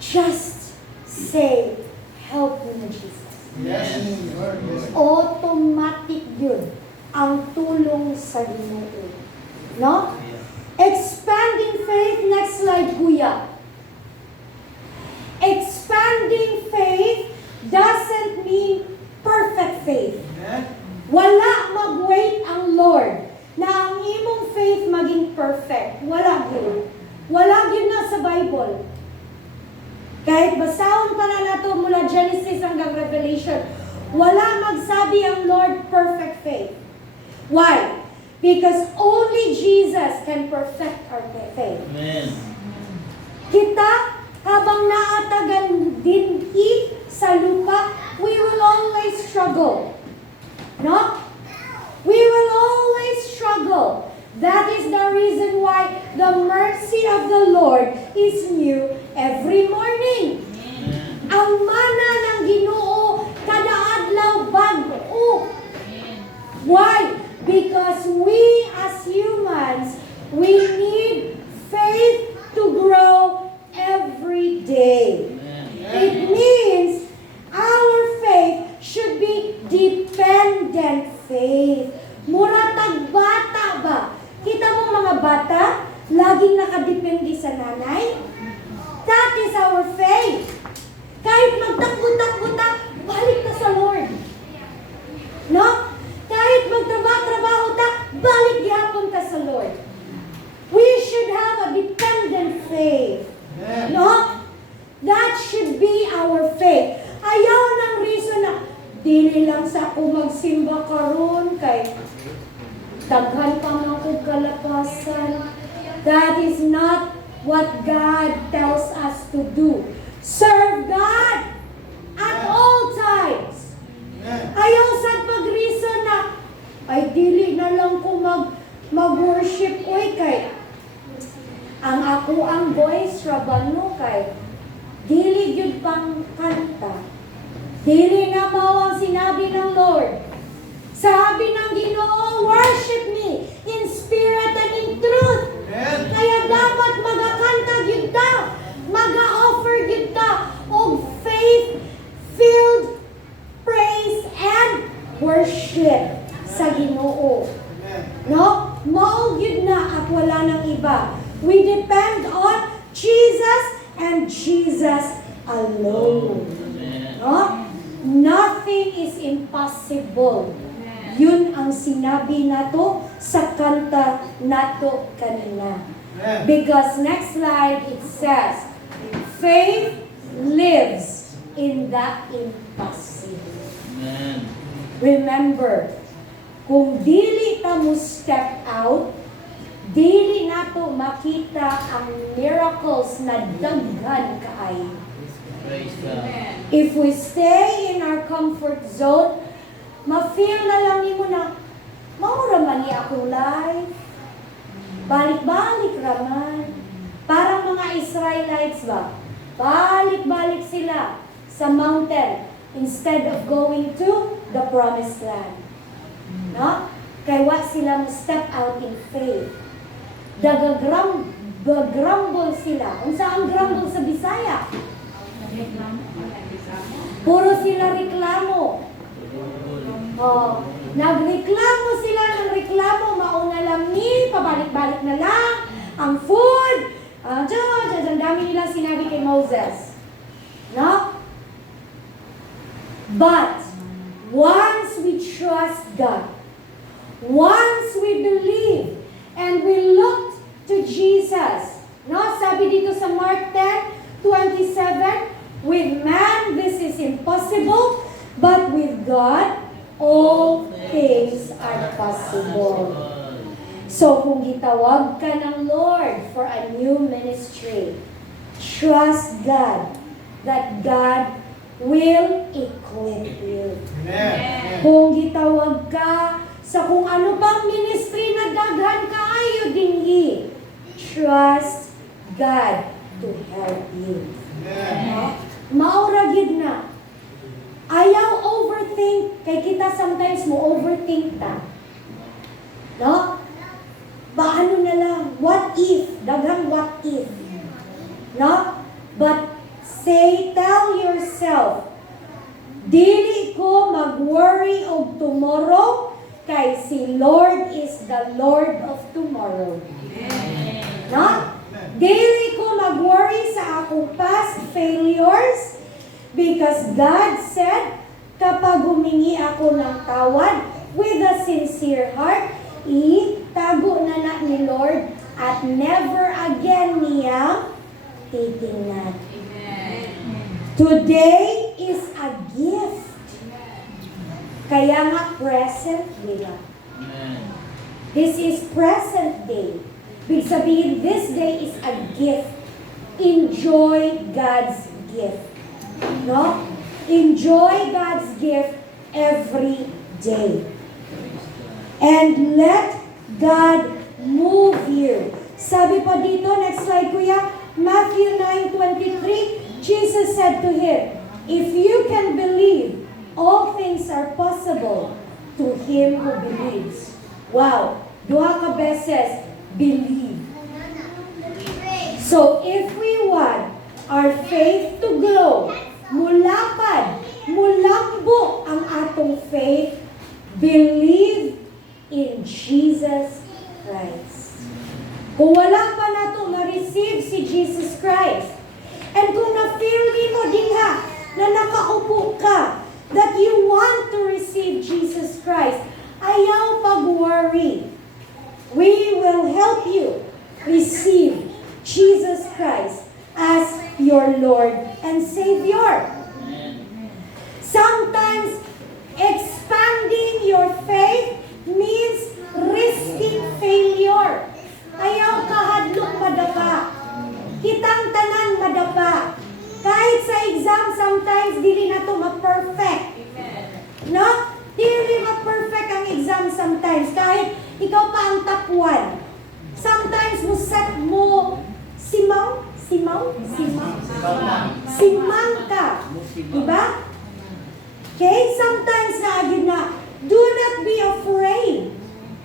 just say, help me, Jesus. Yes, Lord. Yes. Automatic yun ang tulong sa Ginoo. No? Expanding faith, next slide, kuya. Expanding faith doesn't mean perfect faith. Amen. Wala mag-wait ang Lord na ang imong faith maging perfect. Wala yun. Wala yun na sa Bible. Kahit basahon pa na nato mula Genesis hanggang Revelation, wala magsabi ang Lord perfect faith. Why? Because only Jesus can perfect our faith. Amen. Kita, habang naatagan din sa lupa, we will always struggle. No? We will always struggle. That is the reason why the mercy of the Lord is new every morning. Ang mana ng Ginoo kada adlaw bag-o. Why? Because we as humans, we need faith to grow every day. It means our faith should be dependent faith. Muratag bata ba? Kita mo mga bata, laging nakadepende sa nanay? That is our faith. Kahit magtakbo-takbo ta, balik na sa Lord. No? Kahit magtrabaho ta, balik gihapon ta sa Lord. daghan pa man kong kalapasan. That is not what God tells us to do. Serve God at all times. Amen. Ayaw sad mag-reason na, ay dili na lang ko mag-worship oy kay ang ako ang voice rabano kay dili gyud pang kanta. Dili na mao ang sinabi ng Lord. Sabi ng Ginoo, worship me in spirit and in truth. Amen. Kaya dapat magakanta gyud ta, maga-offer gyud ta og faith-filled praise and worship sa Ginoo. Amen. No? Mao gyud na at wala nang iba. We depend on Jesus and Jesus alone. Amen. No? Nothing is impossible. Yun ang sinabi nato sa kanta nato kanina. Amen. Because next slide it says, faith lives in the impossible. Amen. Remember, kung dili ta mo step out, dili nato makita ang miracles na daghan kaayo. Praise God. If we stay in our comfort zone, ma-feel na lang nimo na maura man ni akong life. Balik-balik raman. Parang mga Israelites ba? Balik-balik sila sa mountain instead of going to the promised land. No? Kay wa sila mo step out in faith. Grumble sila. Unsa ang grumble sa Bisaya? Puro sila reklamo. Oh, nagreklamo sila ng reklamo, mauna lang ni, pabalik-balik na lang, ang food, ang dami nilang sinabi kay Moses. No? But, once we trust God, once we believe, and we look to Jesus, no? Sabi dito sa Mark 10:27, with man this is impossible, but with God, all things are possible. So kung gitawag ka ng Lord for a new ministry, trust God that God will equip you. Amen. Kung gitawag ka sa kung ano pang ministry na daghan kaayo dinhi, trust God to help you. Amen. Maura gid na. Ayaw overthink. Kay kita sometimes mo overthink ta. No? Paano na lang? What if? Daghang what if. No? But tell yourself, dili ko mag-worry og tomorrow kay si Lord is the Lord of tomorrow. No? Dili ko mag-worry sa akong past failures because God said, kapag humingi ako ng tawad with a sincere heart, itago na ni Lord at never again niya titingnan. Today is a gift. Kaya nga present nila. Amen. This is present day. Ibig sabihin, this day is a gift. Enjoy God's gift. No? Enjoy God's gift every day. And let God move you. Sabi pa dito, next slide kuya, Matthew 9:23, Jesus said to him, if you can believe, all things are possible to him who believes. Wow! Duha ka beses, believe. So, if we want our faith to grow, mulapad, mulambo ang atong faith, believe in Jesus Christ. Kung wala pa nato ma-receive si Jesus Christ, and kung na-feel mo diha na nakaupo ka, that you want to receive Jesus Christ, ayaw pag-worry. We will help you receive Jesus Christ as your Lord and Savior. Sometimes expanding your faith means risking sometimes, kahit ikaw pa ang top 1, sometimes mo set mo simang ka. Diba? Okay? Sometimes na, do not be afraid.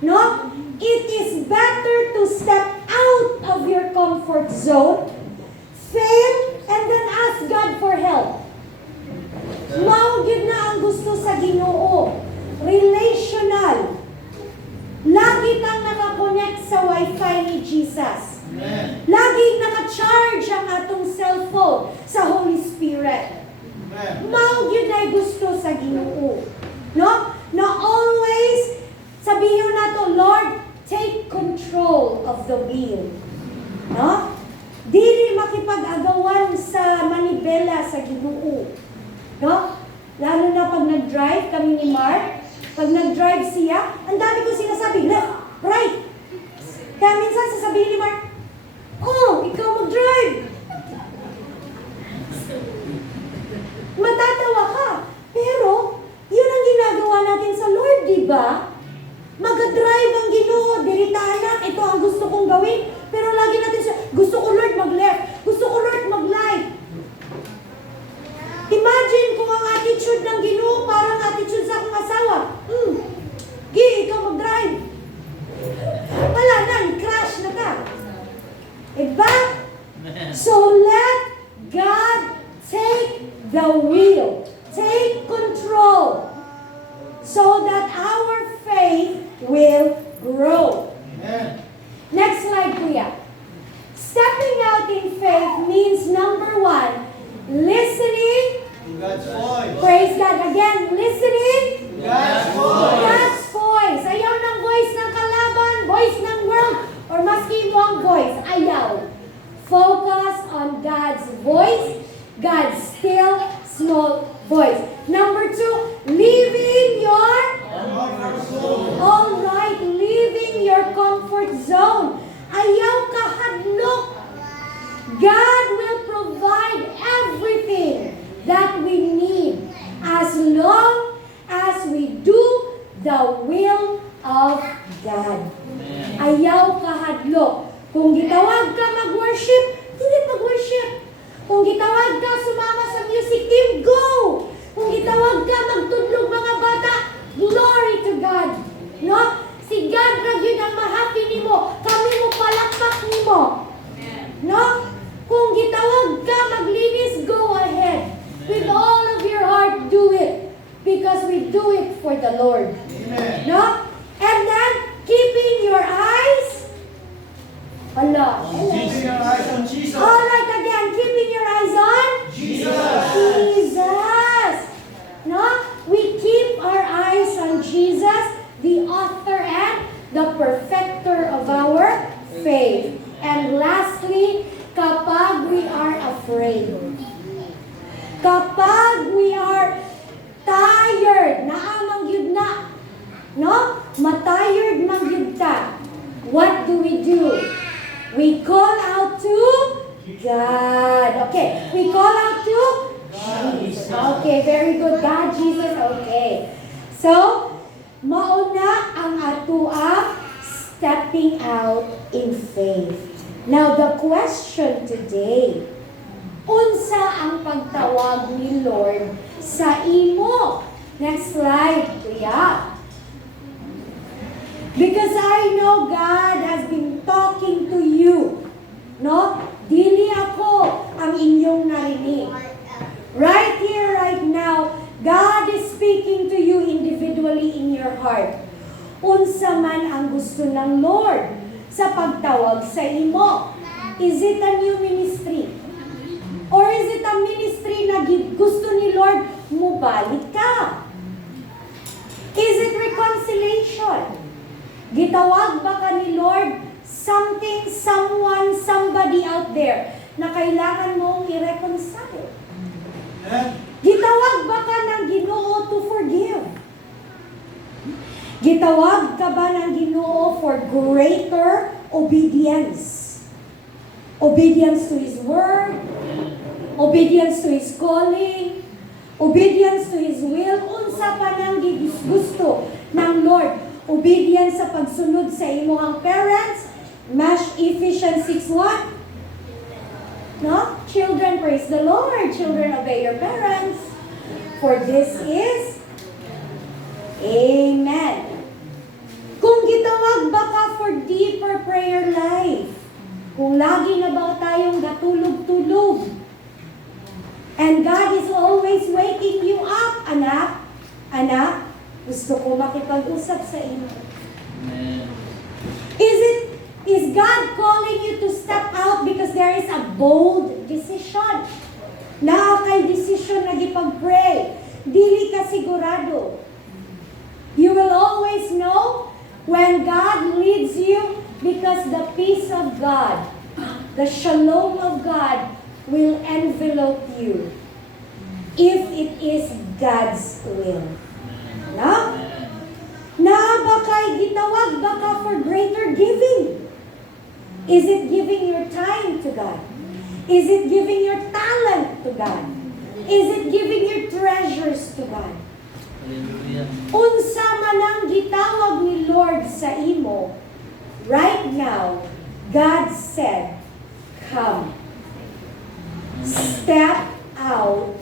No? It is better to step out of your comfort zone, fail, and then ask God for help. Maugid na ang gusto sa Ginoo. Relational. Lagi kang nakakonect sa Wi-Fi ni Jesus. Amen. Lagi naka-charge ang atong cellphone sa Holy Spirit. Amen. Maugid na gusto sa Ginoo. No? Na always sabihin nato, Lord, take control of the wheel. No? Dili makipag-agawan sa manibela sa Ginoo. No? Lalo na pag nag-drive kami ni Mark, pag nag-drive siya, ang dami ko sinasabi, left, right. Kaya minsan sasabihin ni Mark, oh, ikaw mag-drive. Matatawa ka. Pero, yun ang ginagawa natin sa Lord, di ba? Mag-drive ang Ginoo, diritaan na, ito ang gusto kong gawin. Pero lagi natin siya, gusto ko Lord mag-left, gusto ko Lord mag-right. Imagine kung ang attitude ng Ginoo parang attitude sa akong asawa. Ikaw mag-drive. Wala na, crash na ka. Diba? So let God take the wheel. Take control. So that our faith will grow. Amen. Next slide, Kuya. Stepping out in faith means number 1, listening. To God's voice. Praise God. Again, listening. To God's voice. God's voice. Ayaw ng voice ng kalaban, voice ng world, or maski mo ang voice. Ayaw. Focus on God's voice, God's still, small voice. Number 2, leaving your all right, leaving your comfort zone. Ayaw ka hadlok. God will provide everything that we need as long as we do the will of God. Ayaw ka hadlok. Kung gitawag ka mag-worship, hindi mag-worship. Kung gitawag ka sumama sa music team, go! Kung gitawag ka magtudlog mga bata, glory to God. No? Si God ra gyud ang mahapi nimo, kami mo palakpak nimo. No? Kung gitawag ka maglinis, go ahead. With all of your heart, do it. Because we do it for the Lord. Amen. No? And then, keeping your eyes. Allah. Keeping your eyes on Jesus. Alright, again, keeping your eyes on Jesus. Jesus. No? We keep our eyes on Jesus, the author and the perfecter of our faith. And lastly, kapag we are afraid. Kapag we are tired, naamang yun na. No? Matired man yun ta. What do? We call out to God. Okay. We call out to Jesus. Okay, very good. God, Jesus. Okay. So, mauna ang atua stepping out in faith. Now, the question today, unsa ang pagtawag ni Lord sa imo? Next slide, kuya. Because I know God has been talking to you. No? Dili ako ang inyong narinig. Right here, right now, God is speaking to you individually in your heart. Unsa man ang gusto ng Lord sa pagtawag sa imo? Is it a new ministry? Or is it a ministry na gusto ni Lord mubalik ka? Is it reconciliation? Gitawag ba ka ni Lord something, someone, somebody out there na kailangan mong i-reconcile? Gitawag ba ka ng Ginoo to forgive? Gitawag ka ba ng Ginoo for greater obedience? Obedience to His Word, obedience to His calling, obedience to His will, unsa pa nang gusto ng Lord. Obedience sa pagsunod sa imuhang parents. Match Ephesians 6:1. No? Children, praise the Lord. Children, obey your parents. For this is Amen. Kung gitawag ba ka for deeper prayer life, kung lagi na ba tayong gatulog-tulog, and God is always waking you up, anak, gusto ko makipag-usap sa inyo. Amen. Is God calling you to step out because there is a bold decision? Naa kay decision na gipag-pray. Dili ka sigurado. You will always know when God leads you because the peace of God, the shalom of God will envelope you if it is God's will. No? Naa ba kay gitawag ba ka for greater giving? Is it giving your time to God? Is it giving your talent to God? Is it giving your treasures to God? Hallelujah. Unsa man ang gitawag ni Lord sa imo, right now, God said, come. Step out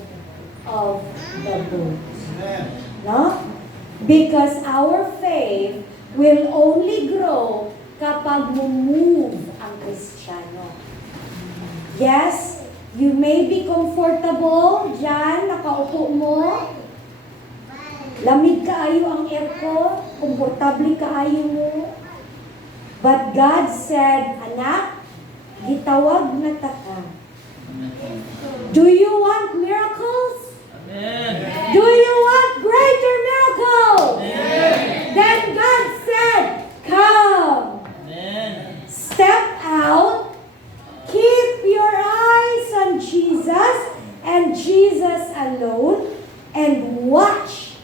of the boat. No? Because our faith will only grow kapag move ang Kristiyano. Yes, you may be comfortable dyan, nakaupo mo. Lamig kaayo ang aircon, komportable kaayo mo. But God said, anak, gitawag na ta ka. Do you want miracles? Amen. Do you want greater miracles? Amen. Then God said, come. Amen. Step out. Keep your eyes on Jesus and Jesus alone, and watch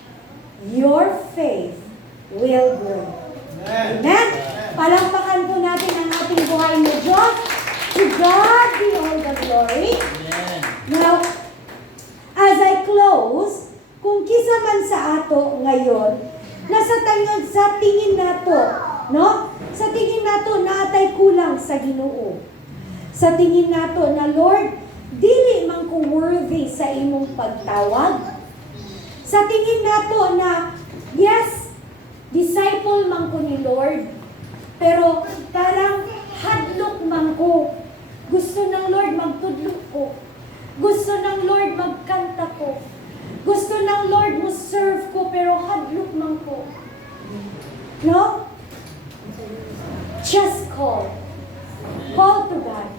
your faith will grow. Amen? Palampakan po natin ang ating buhay na Diyos. To God be all the glory. Amen. Now, as I close, kung kisa man sa ato ngayon, sa tingin nato, no? Sa tingin nato naatay kulang sa Ginoo. Sa tingin nato na Lord, dili man ko worthy sa imong pagtawag. Sa tingin nato na yes, disciple man ko ni Lord, pero parang hadlok man ko. Gusto ng Lord magtudlo ko. Gusto ng Lord magkanta ko. Gusto ng Lord mo serve ko, pero hadlok man ko. No? Just call. Call to God.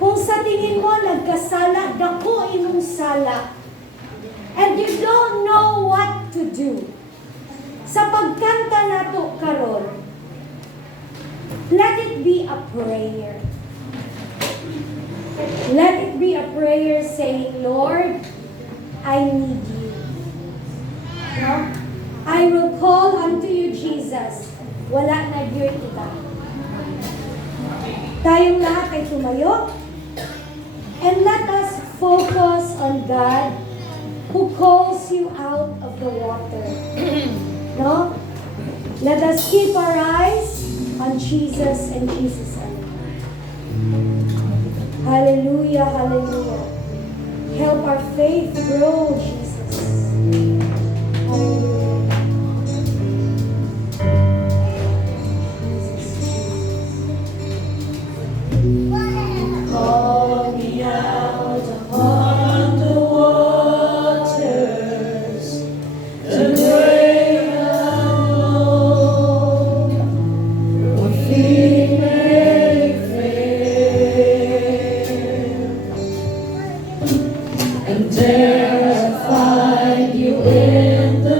Kung sa tingin mo nagkasala, dako imong sala, and you don't know what to do, sa pagkanta nato karon, let it be a prayer. Let it be a prayer saying, Lord, I need you. No? I will call unto you, Jesus. Wala na gyud iba. Tayong lahat ay tumayo. And let us focus on God who calls you out of the water. No? Let us keep our eyes on Jesus and Jesus alone. Hallelujah, hallelujah. Help our faith grow, Jesus. Hallelujah. Call me out upon the waters, the great unknown, where feet may fail, and there I find you in the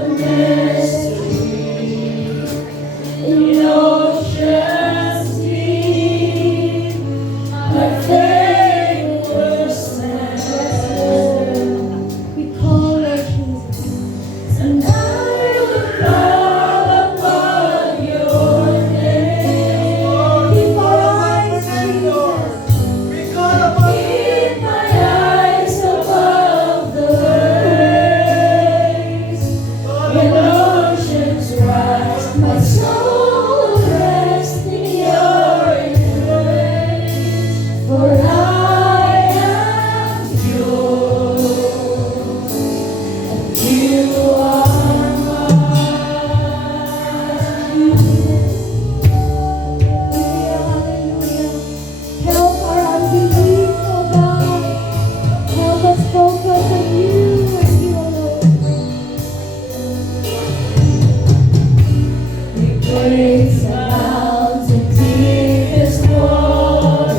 Waves abound to deepest water.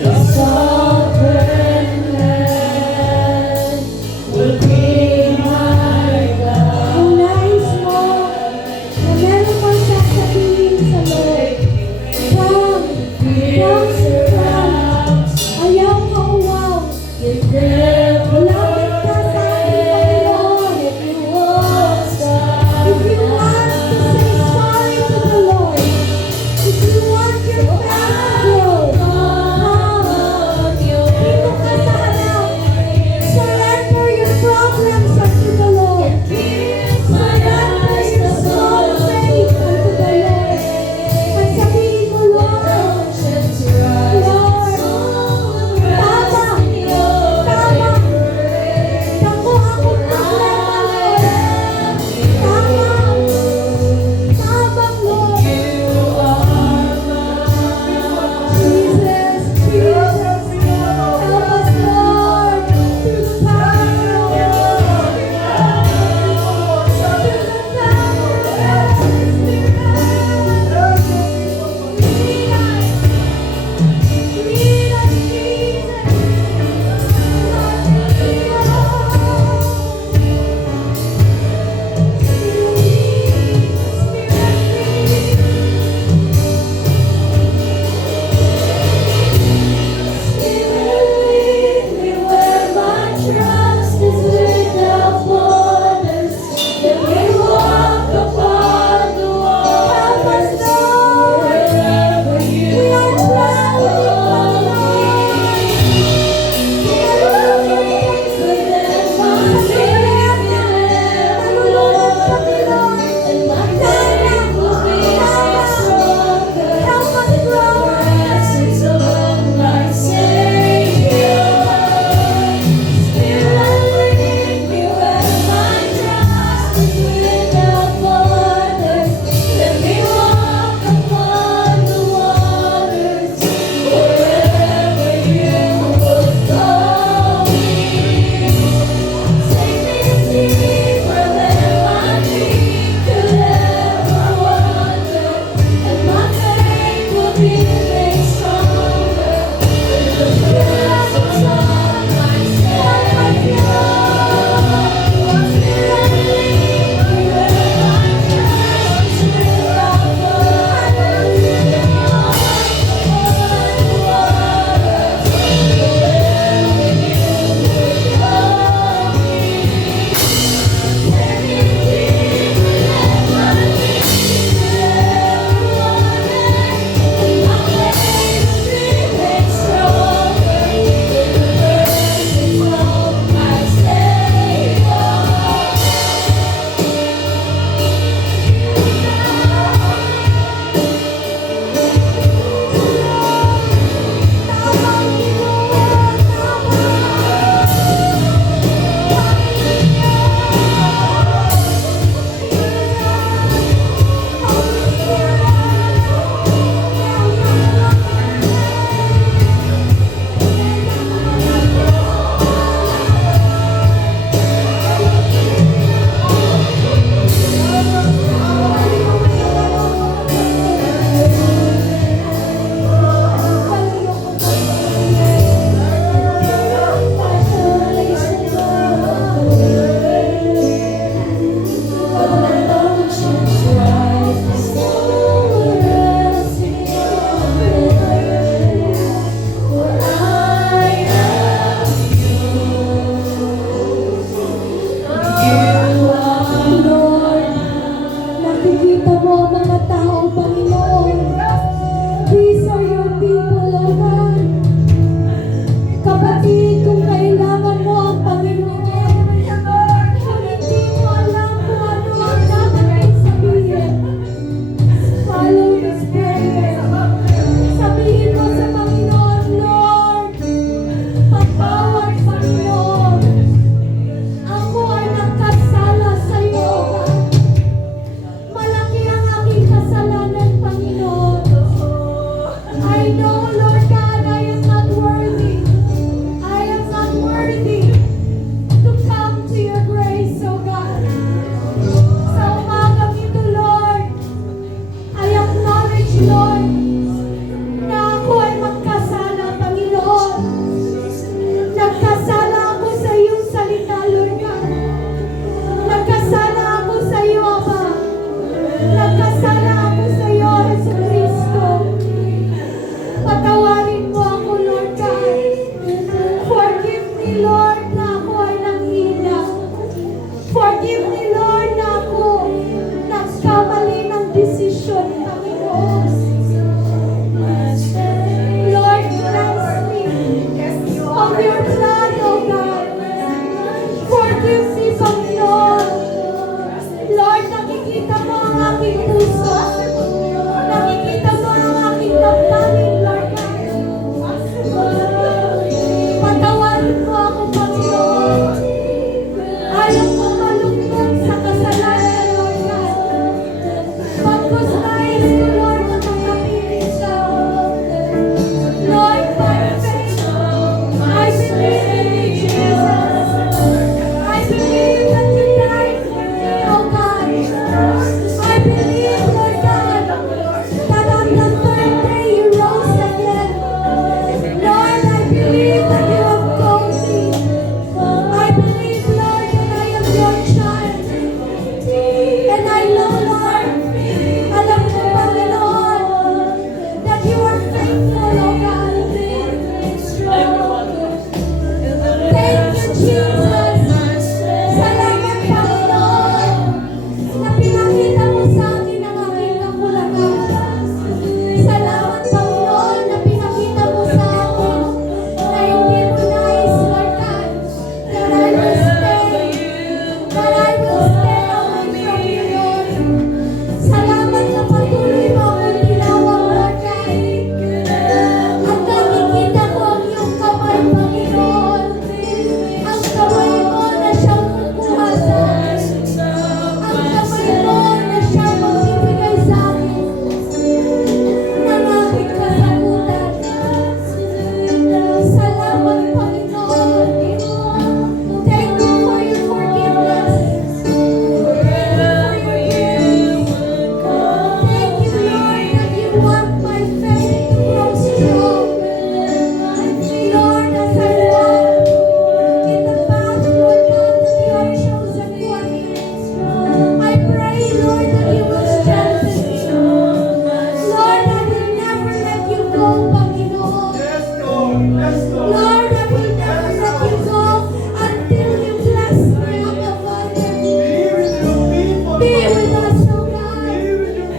The sovereign hand will be my God. Kung nais mo na meron kang sasabihin sa Lord, come, ayaw ka uwaw. Malapit ka sa ating Panginoon. If you want to say sorry,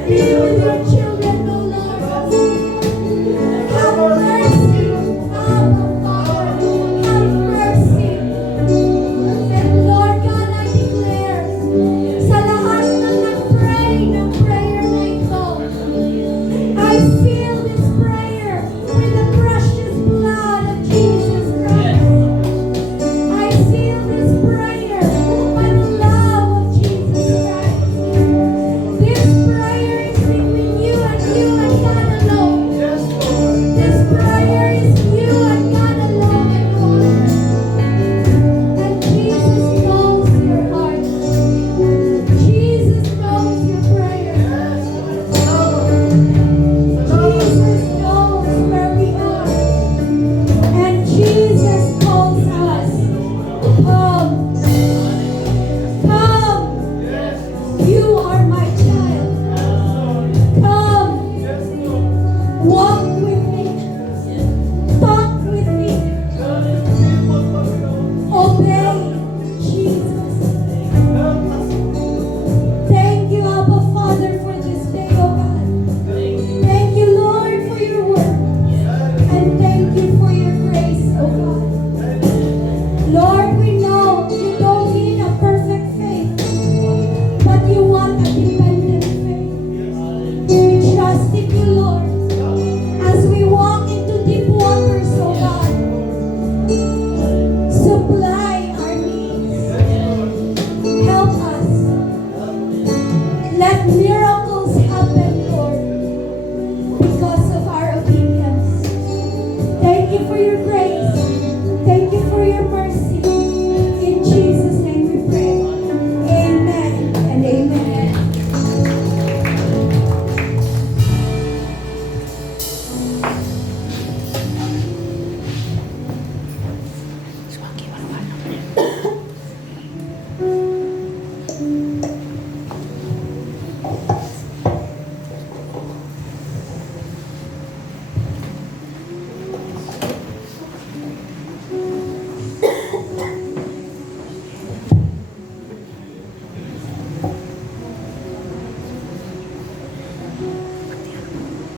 be with your children.